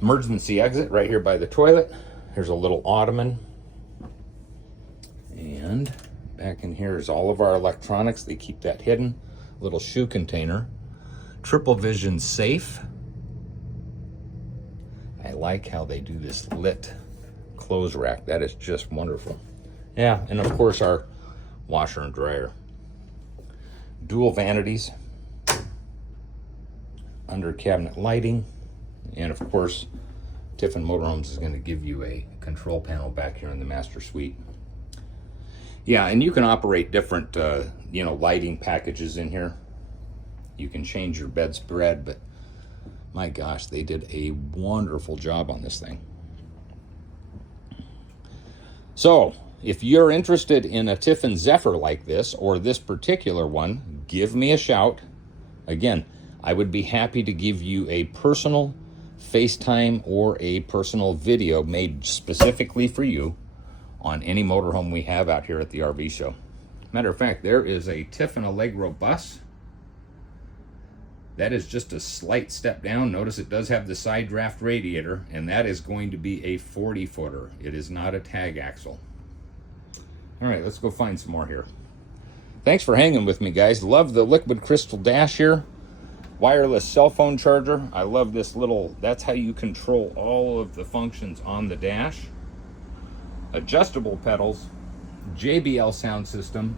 Emergency exit right here by the toilet. Here's a little ottoman. And back in here is all of our electronics. They keep that hidden. Little shoe container. Triple vision safe. I like how they do this lit clothes rack. That is just wonderful. Yeah, and of course our washer and dryer. Dual vanities. Under cabinet lighting. And of course, Tiffin Motorhomes is going to give you a control panel back here in the master suite. Yeah, and you can operate different, lighting packages in here. You can change your bedspread, but my gosh, they did a wonderful job on this thing. So, if you're interested in a Tiffin Zephyr like this, or this particular one, give me a shout. Again, I would be happy to give you a personal FaceTime or a personal video made specifically for you on any motorhome we have out here at the RV show. Matter of fact, there is a Tiffin Allegro bus. That is just a slight step down. Notice it does have the side draft radiator, and that is going to be a 40-footer. It is not a tag axle. All right, let's go find some more here. Thanks for hanging with me, guys. Love the liquid crystal dash here. Wireless cell phone charger. I love this little, that's how you control all of the functions on the dash. Adjustable pedals, JBL sound system,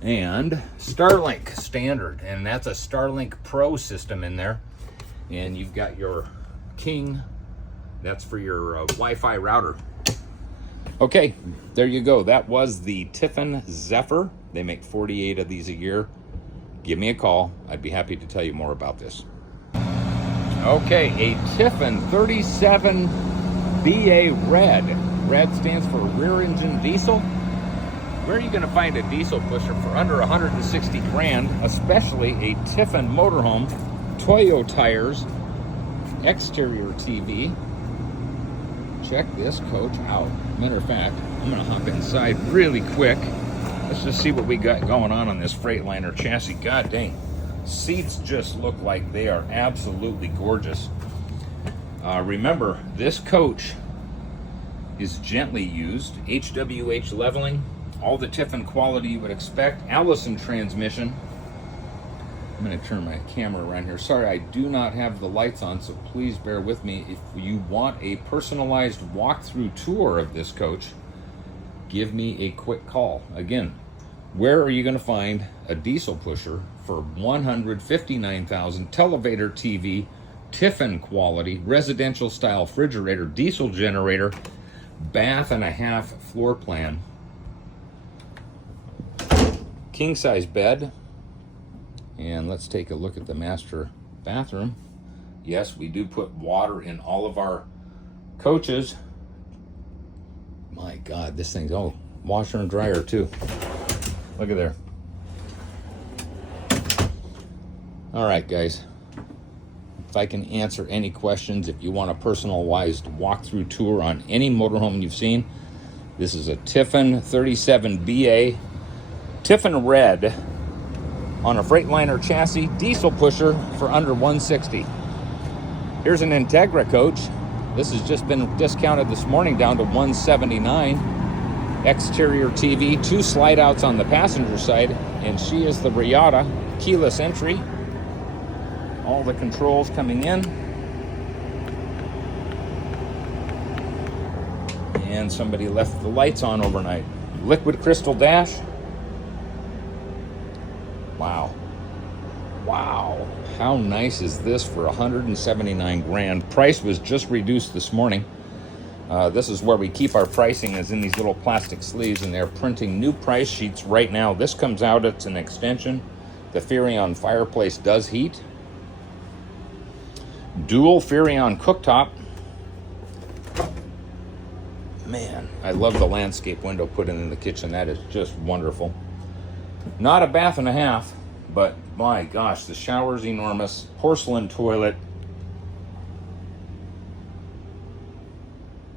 and Starlink standard. And that's a Starlink Pro system in there. And you've got your King, that's for your Wi-Fi router. Okay, there you go. That was the Tiffin Zephyr. They make 48 of these a year. Give me a call. I'd be happy to tell you more about this. Okay, a Tiffin 37 BA Red. Red stands for rear engine diesel. Where are you going to find a diesel pusher for under 160 grand, especially a Tiffin Motorhome, Toyo tires, exterior TV? Check this coach out. Matter of fact, I'm going to hop inside really quick. Let's just see what we got going on this Freightliner chassis. God dang. Seats just look like they are absolutely gorgeous. Remember, this coach is gently used. HWH leveling. All the Tiffin quality you would expect. Allison transmission. I'm going to turn my camera around here. Sorry, I do not have the lights on, so please bear with me. If you want a personalized walkthrough tour of this coach, give me a quick call. Again, where are you going to find a diesel pusher for $159,000, televator TV, Tiffin quality, residential style refrigerator, diesel generator, bath and a half floor plan, king size bed, and let's take a look at the master bathroom. Yes, we do put water in all of our coaches. My God, this thing's, oh, washer and dryer too. Look at there. All right, guys. If I can answer any questions, if you want a personalized walkthrough tour on any motorhome you've seen, this is a Tiffin 37BA, Tiffin red on a Freightliner chassis, diesel pusher for under $160. Here's an Integra coach. This has just been discounted this morning down to $179. Exterior TV, 2 slide outs on the passenger side, and she is the Riata, keyless entry. All the controls coming in. And somebody left the lights on overnight. Liquid crystal dash. Wow. Wow. How nice is this for $179,000? Price was just reduced this morning. This is where we keep our pricing, is in these little plastic sleeves, and they're printing new price sheets right now. This comes out, it's an extension. The Furrion fireplace does heat. Dual Furrion cooktop. Man, I love the landscape window put in the kitchen. That is just wonderful. Not a bath and a half, but my gosh, the shower's enormous. Porcelain toilet.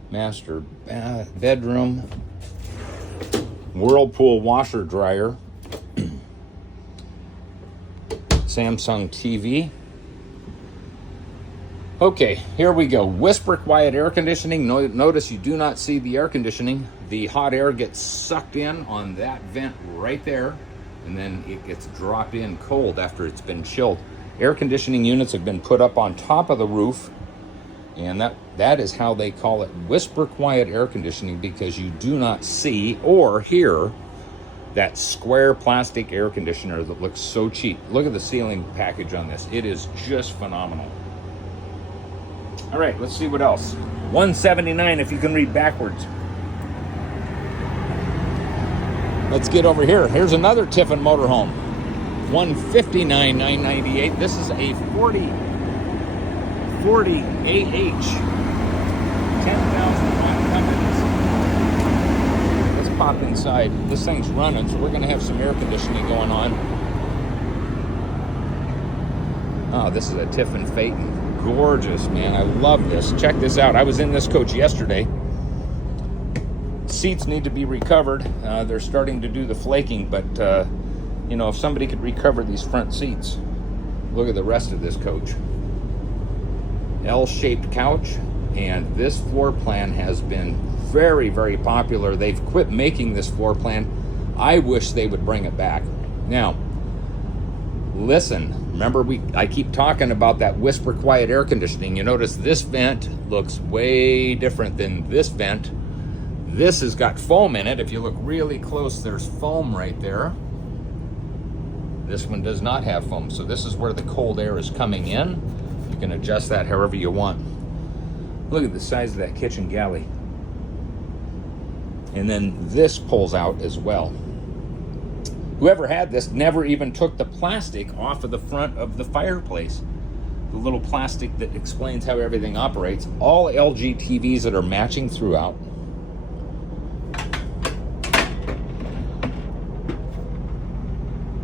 Master bedroom. Whirlpool washer dryer. Samsung TV. Okay, here we go. Whisper quiet air conditioning. Notice you do not see the air conditioning. The hot air gets sucked in on that vent right there, and then it gets dropped in cold after it's been chilled. Air conditioning units have been put up on top of the roof, and that is how they call it whisper quiet air conditioning, because you do not see or hear that square plastic air conditioner that looks so cheap. Look at the ceiling package on this. It is just phenomenal. All right, let's see what else. $179 if you can read backwards. Let's get over here. Here's another Tiffin motorhome. $159,998. This is a 40 AH. 10,100. Let's pop inside. This thing's running, so we're going to have some air conditioning going on. Oh, this is a Tiffin Phaeton. Gorgeous, man. I love this. Check this out. I was in this coach yesterday. Seats need to be recovered. They're starting to do the flaking, but you know, if somebody could recover these front seats. Look at the rest of this coach. L-shaped couch, and this floor plan has been very, very popular. They've quit making this floor plan. I wish they would bring it back. Now, listen, remember I keep talking about that whisper quiet air conditioning. You notice this vent looks way different than this vent. This has got foam in it. If you look really close, there's foam right there. This one does not have foam, so this is where the cold air is coming in. You can adjust that however you want. Look at the size of that kitchen galley. And then this pulls out as well. Whoever had this never even took the plastic off of the front of the fireplace. The little plastic that explains how everything operates. All LG TVs that are matching throughout.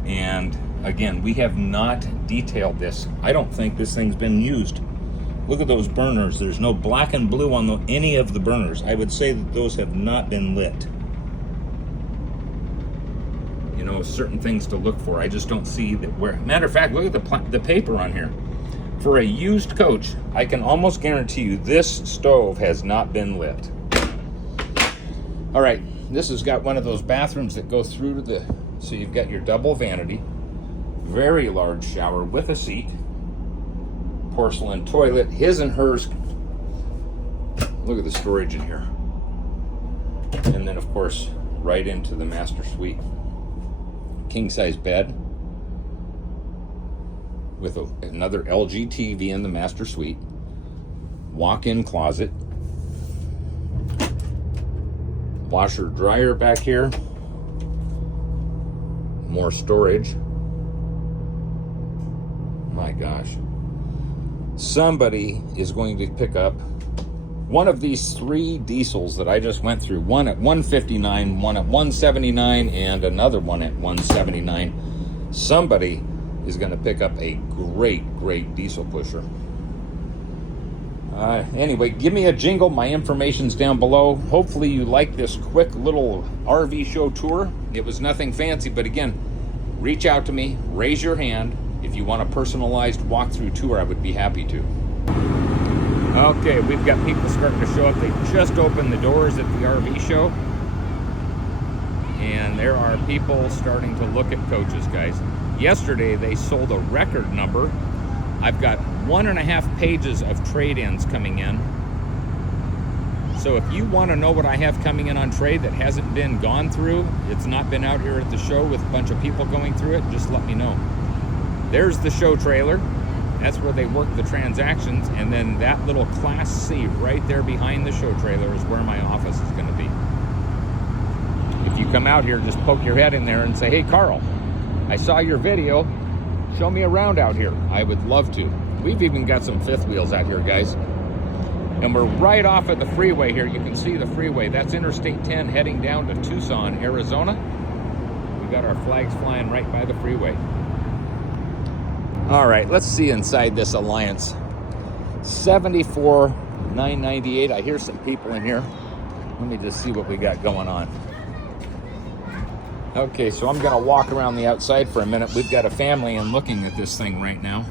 And again, we have not detailed this. I don't think this thing's been used. Look at those burners. There's no black and blue on any of the burners. I would say that those have not been lit. You know, certain things to look for. I just don't see that where. Matter of fact, look at the paper on here. For a used coach, I can almost guarantee you this stove has not been lit. All right, this has got one of those bathrooms that go through to the, so you've got your double vanity, very large shower with a seat, porcelain toilet, his and hers. Look at the storage in here. And then, of course, right into the master suite. King-size bed with another LG TV in the master suite. Walk-in closet. Washer dryer back here. More storage. My gosh. somebody is going to pick up one of these 3 diesels that I just went through, one at 159, one at 179, and another one at 179. Somebody is going to pick up a great diesel pusher. Anyway, give me a jingle. My information's down below. Hopefully you like this quick little RV show tour. It was nothing fancy, but again, reach out to me, raise your hand. If you want a personalized walkthrough tour, I would be happy to. Okay, we've got people starting to show up. They just opened the doors at the RV show. And there are people starting to look at coaches, guys. Yesterday, they sold a record number. I've got 1.5 pages of trade-ins coming in. So if you want to know what I have coming in on trade that hasn't been gone through, it's not been out here at the show with a bunch of people going through it, just let me know. There's the show trailer. That's where they work the transactions. And then that little Class C right there behind the show trailer is where my office is going to be. If you come out here, just poke your head in there and say, hey, Karl, I saw your video. Show me around out here. I would love to. We've even got some fifth wheels out here, guys. And we're right off of the freeway here. You can see the freeway. That's Interstate 10 heading down to Tucson, Arizona. We got our flags flying right by the freeway. All right, let's see inside this Alliance. $74,998. I hear some people in here. Let me just see what we got going on. Okay, so I'm gonna walk around the outside for a minute. We've got a family in looking at this thing right now.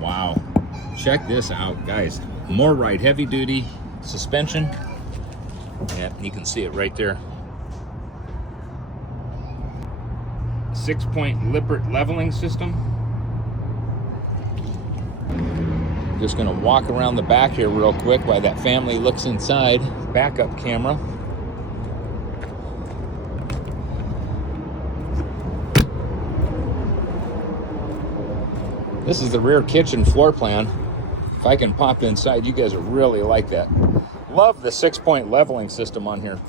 Wow, check this out, guys. MoreRide heavy duty suspension. Yeah, you can see it right there. 6-point Lippert leveling system. Just gonna walk around the back here real quick while that family looks inside. Backup camera. This is the rear kitchen floor plan. If I can pop inside, you guys will really like that. Love the 6-point leveling system on here.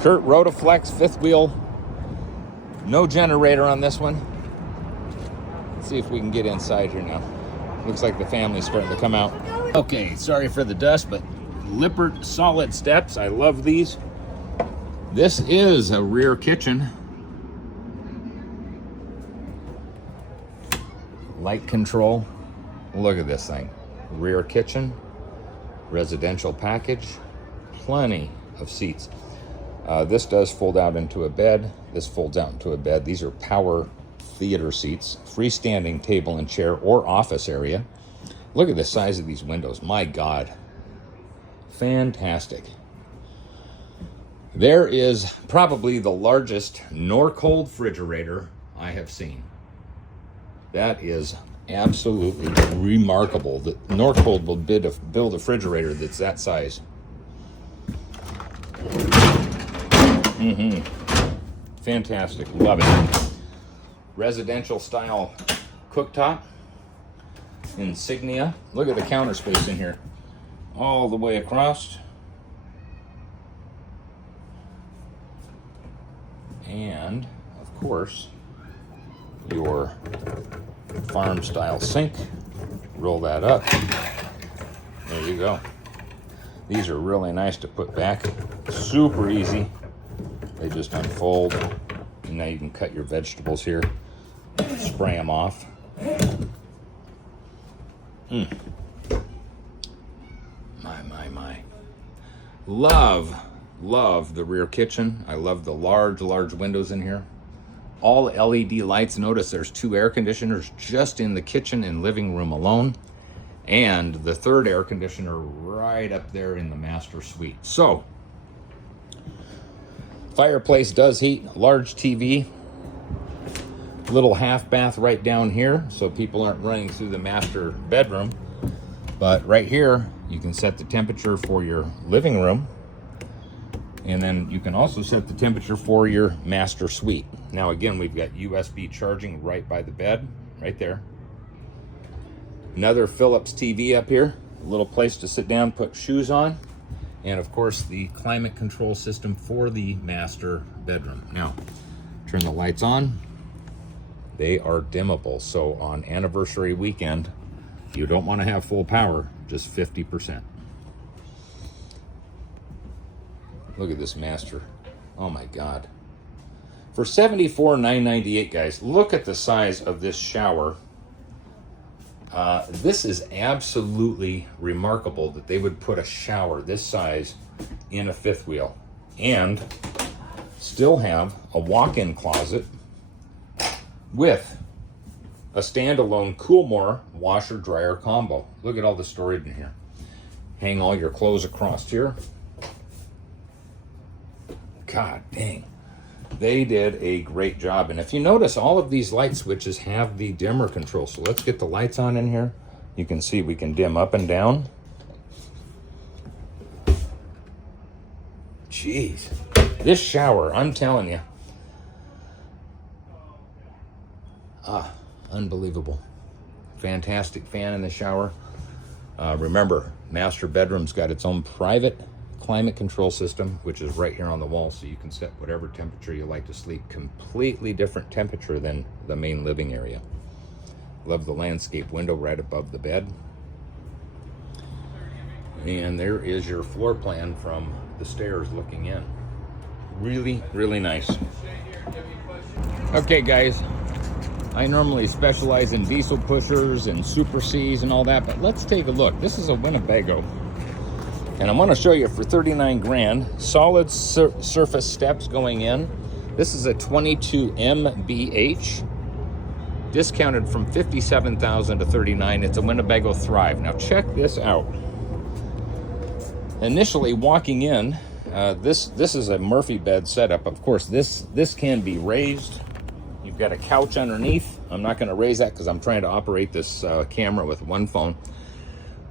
Kurt Rotaflex, 5th wheel. No generator on this one. Let's see if we can get inside here now. Looks like the family's starting to come out. Okay, sorry for the dust, but Lippert solid steps. I love these. This is a rear kitchen. Light control. Look at this thing. Rear kitchen, residential package, plenty of seats. This does fold out into a bed. This folds out into a bed. These are power theater seats, freestanding table and chair or office area. Look at the size of these windows. My God. Fantastic. There is probably the largest Norcold refrigerator I have seen. That is absolutely remarkable that Norcold will build a refrigerator that's that size. Fantastic, love it. Residential style cooktop, insignia. Look at the counter space in here, all the way across. And of course, your farm style sink. Roll that up. There you go. These are really nice to put back. Super easy. They just unfold. And now you can cut your vegetables here. Spray them off. My. Love the rear kitchen. I love the large windows in here. All LED lights. Notice there's 2 air conditioners just in the kitchen and living room alone. And the 3rd air conditioner right up there in the master suite. So, fireplace does heat, large TV, little half bath right down here so people aren't running through the master bedroom. But right here, you can set the temperature for your living room. And then you can also set the temperature for your master suite. Now again, we've got USB charging right by the bed, right there. Another Philips TV up here, a little place to sit down, put shoes on. And of course, the climate control system for the master bedroom. Now, turn the lights on. they are dimmable. So on anniversary weekend, you don't want to have full power, just 50%. Look at this master. Oh my God. For $74,998, guys, look at the size of this shower. This is absolutely remarkable that they would put a shower this size in a fifth wheel and still have a walk-in closet with a standalone Coolmore washer dryer combo. Look at all the storage in here. Hang all your clothes across here. God dang. They did a great job. And if you notice, all of these light switches have the dimmer control. So let's get the lights on in here. You can see we can dim up and down. Jeez. This shower, I'm telling you. Unbelievable. Fantastic fan in the shower. Remember, master bedroom's got its own private climate control system, which is right here on the wall, so you can set whatever temperature you like to sleep. Completely different temperature than the main living area. Love the landscape window right above the bed. And there is your floor plan from the stairs looking in. Really, really nice. Okay, guys, I normally specialize in diesel pushers and Super Cs and all that, but let's take a look. This is a Winnebago. And I want to show you for 39 grand, solid surface steps going in. This is a 22 MBH, discounted from 57,000 to 39. It's a Winnebago Thrive. Now check this out. Initially walking in, this is a Murphy bed setup. Of course, this can be raised. You've got a couch underneath. I'm not going to raise that because I'm trying to operate this camera with one phone.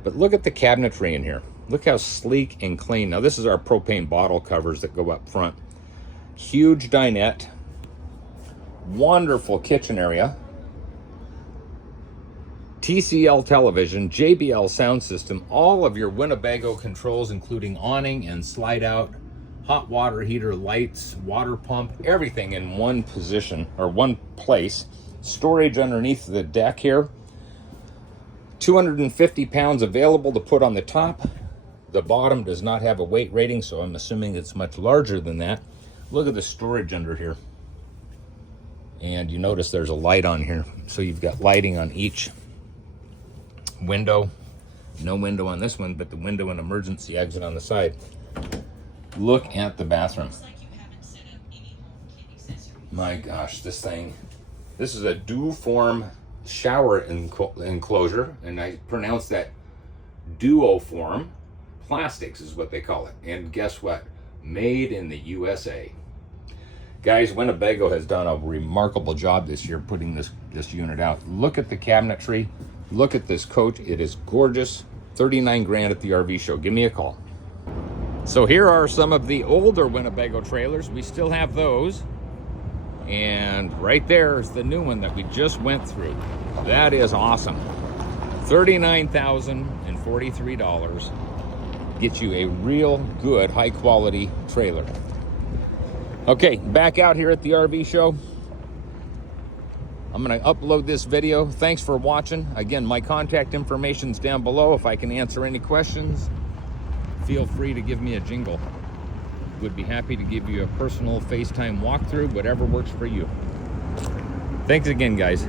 But look at the cabinetry in here. Look how sleek and clean. Now, this is our propane bottle covers that go up front. Huge dinette. Wonderful kitchen area. TCL television, JBL sound system, all of your Winnebago controls, including awning and slide out, hot water heater, lights, water pump, everything in one position or one place. Storage underneath the deck here. 250 pounds available to put on the top. The bottom does not have a weight rating, so I'm assuming it's much larger than that. Look at the storage under here. And you notice there's a light on here. So you've got lighting on each window. No window on this one, but the window and emergency exit on the side. Look at the bathroom. My gosh, this is a Duoform shower enclosure, and I pronounce that Duoform. Plastics is what they call it. And guess what? Made in the USA. Guys, Winnebago has done a remarkable job this year putting this unit out. Look at the cabinetry. Look at this coach. It is gorgeous. 39 grand at the RV show. Give me a call. So here are some of the older Winnebago trailers. We still have those. And right there is the new one that we just went through. That is awesome. $39,043. Get you a real good, high quality trailer. Okay, back out here at the RV show. I'm gonna upload this video. Thanks for watching. Again, my contact information's down below. If I can answer any questions, feel free to give me a jingle. Would be happy to give you a personal FaceTime walkthrough, whatever works for you. Thanks again, guys.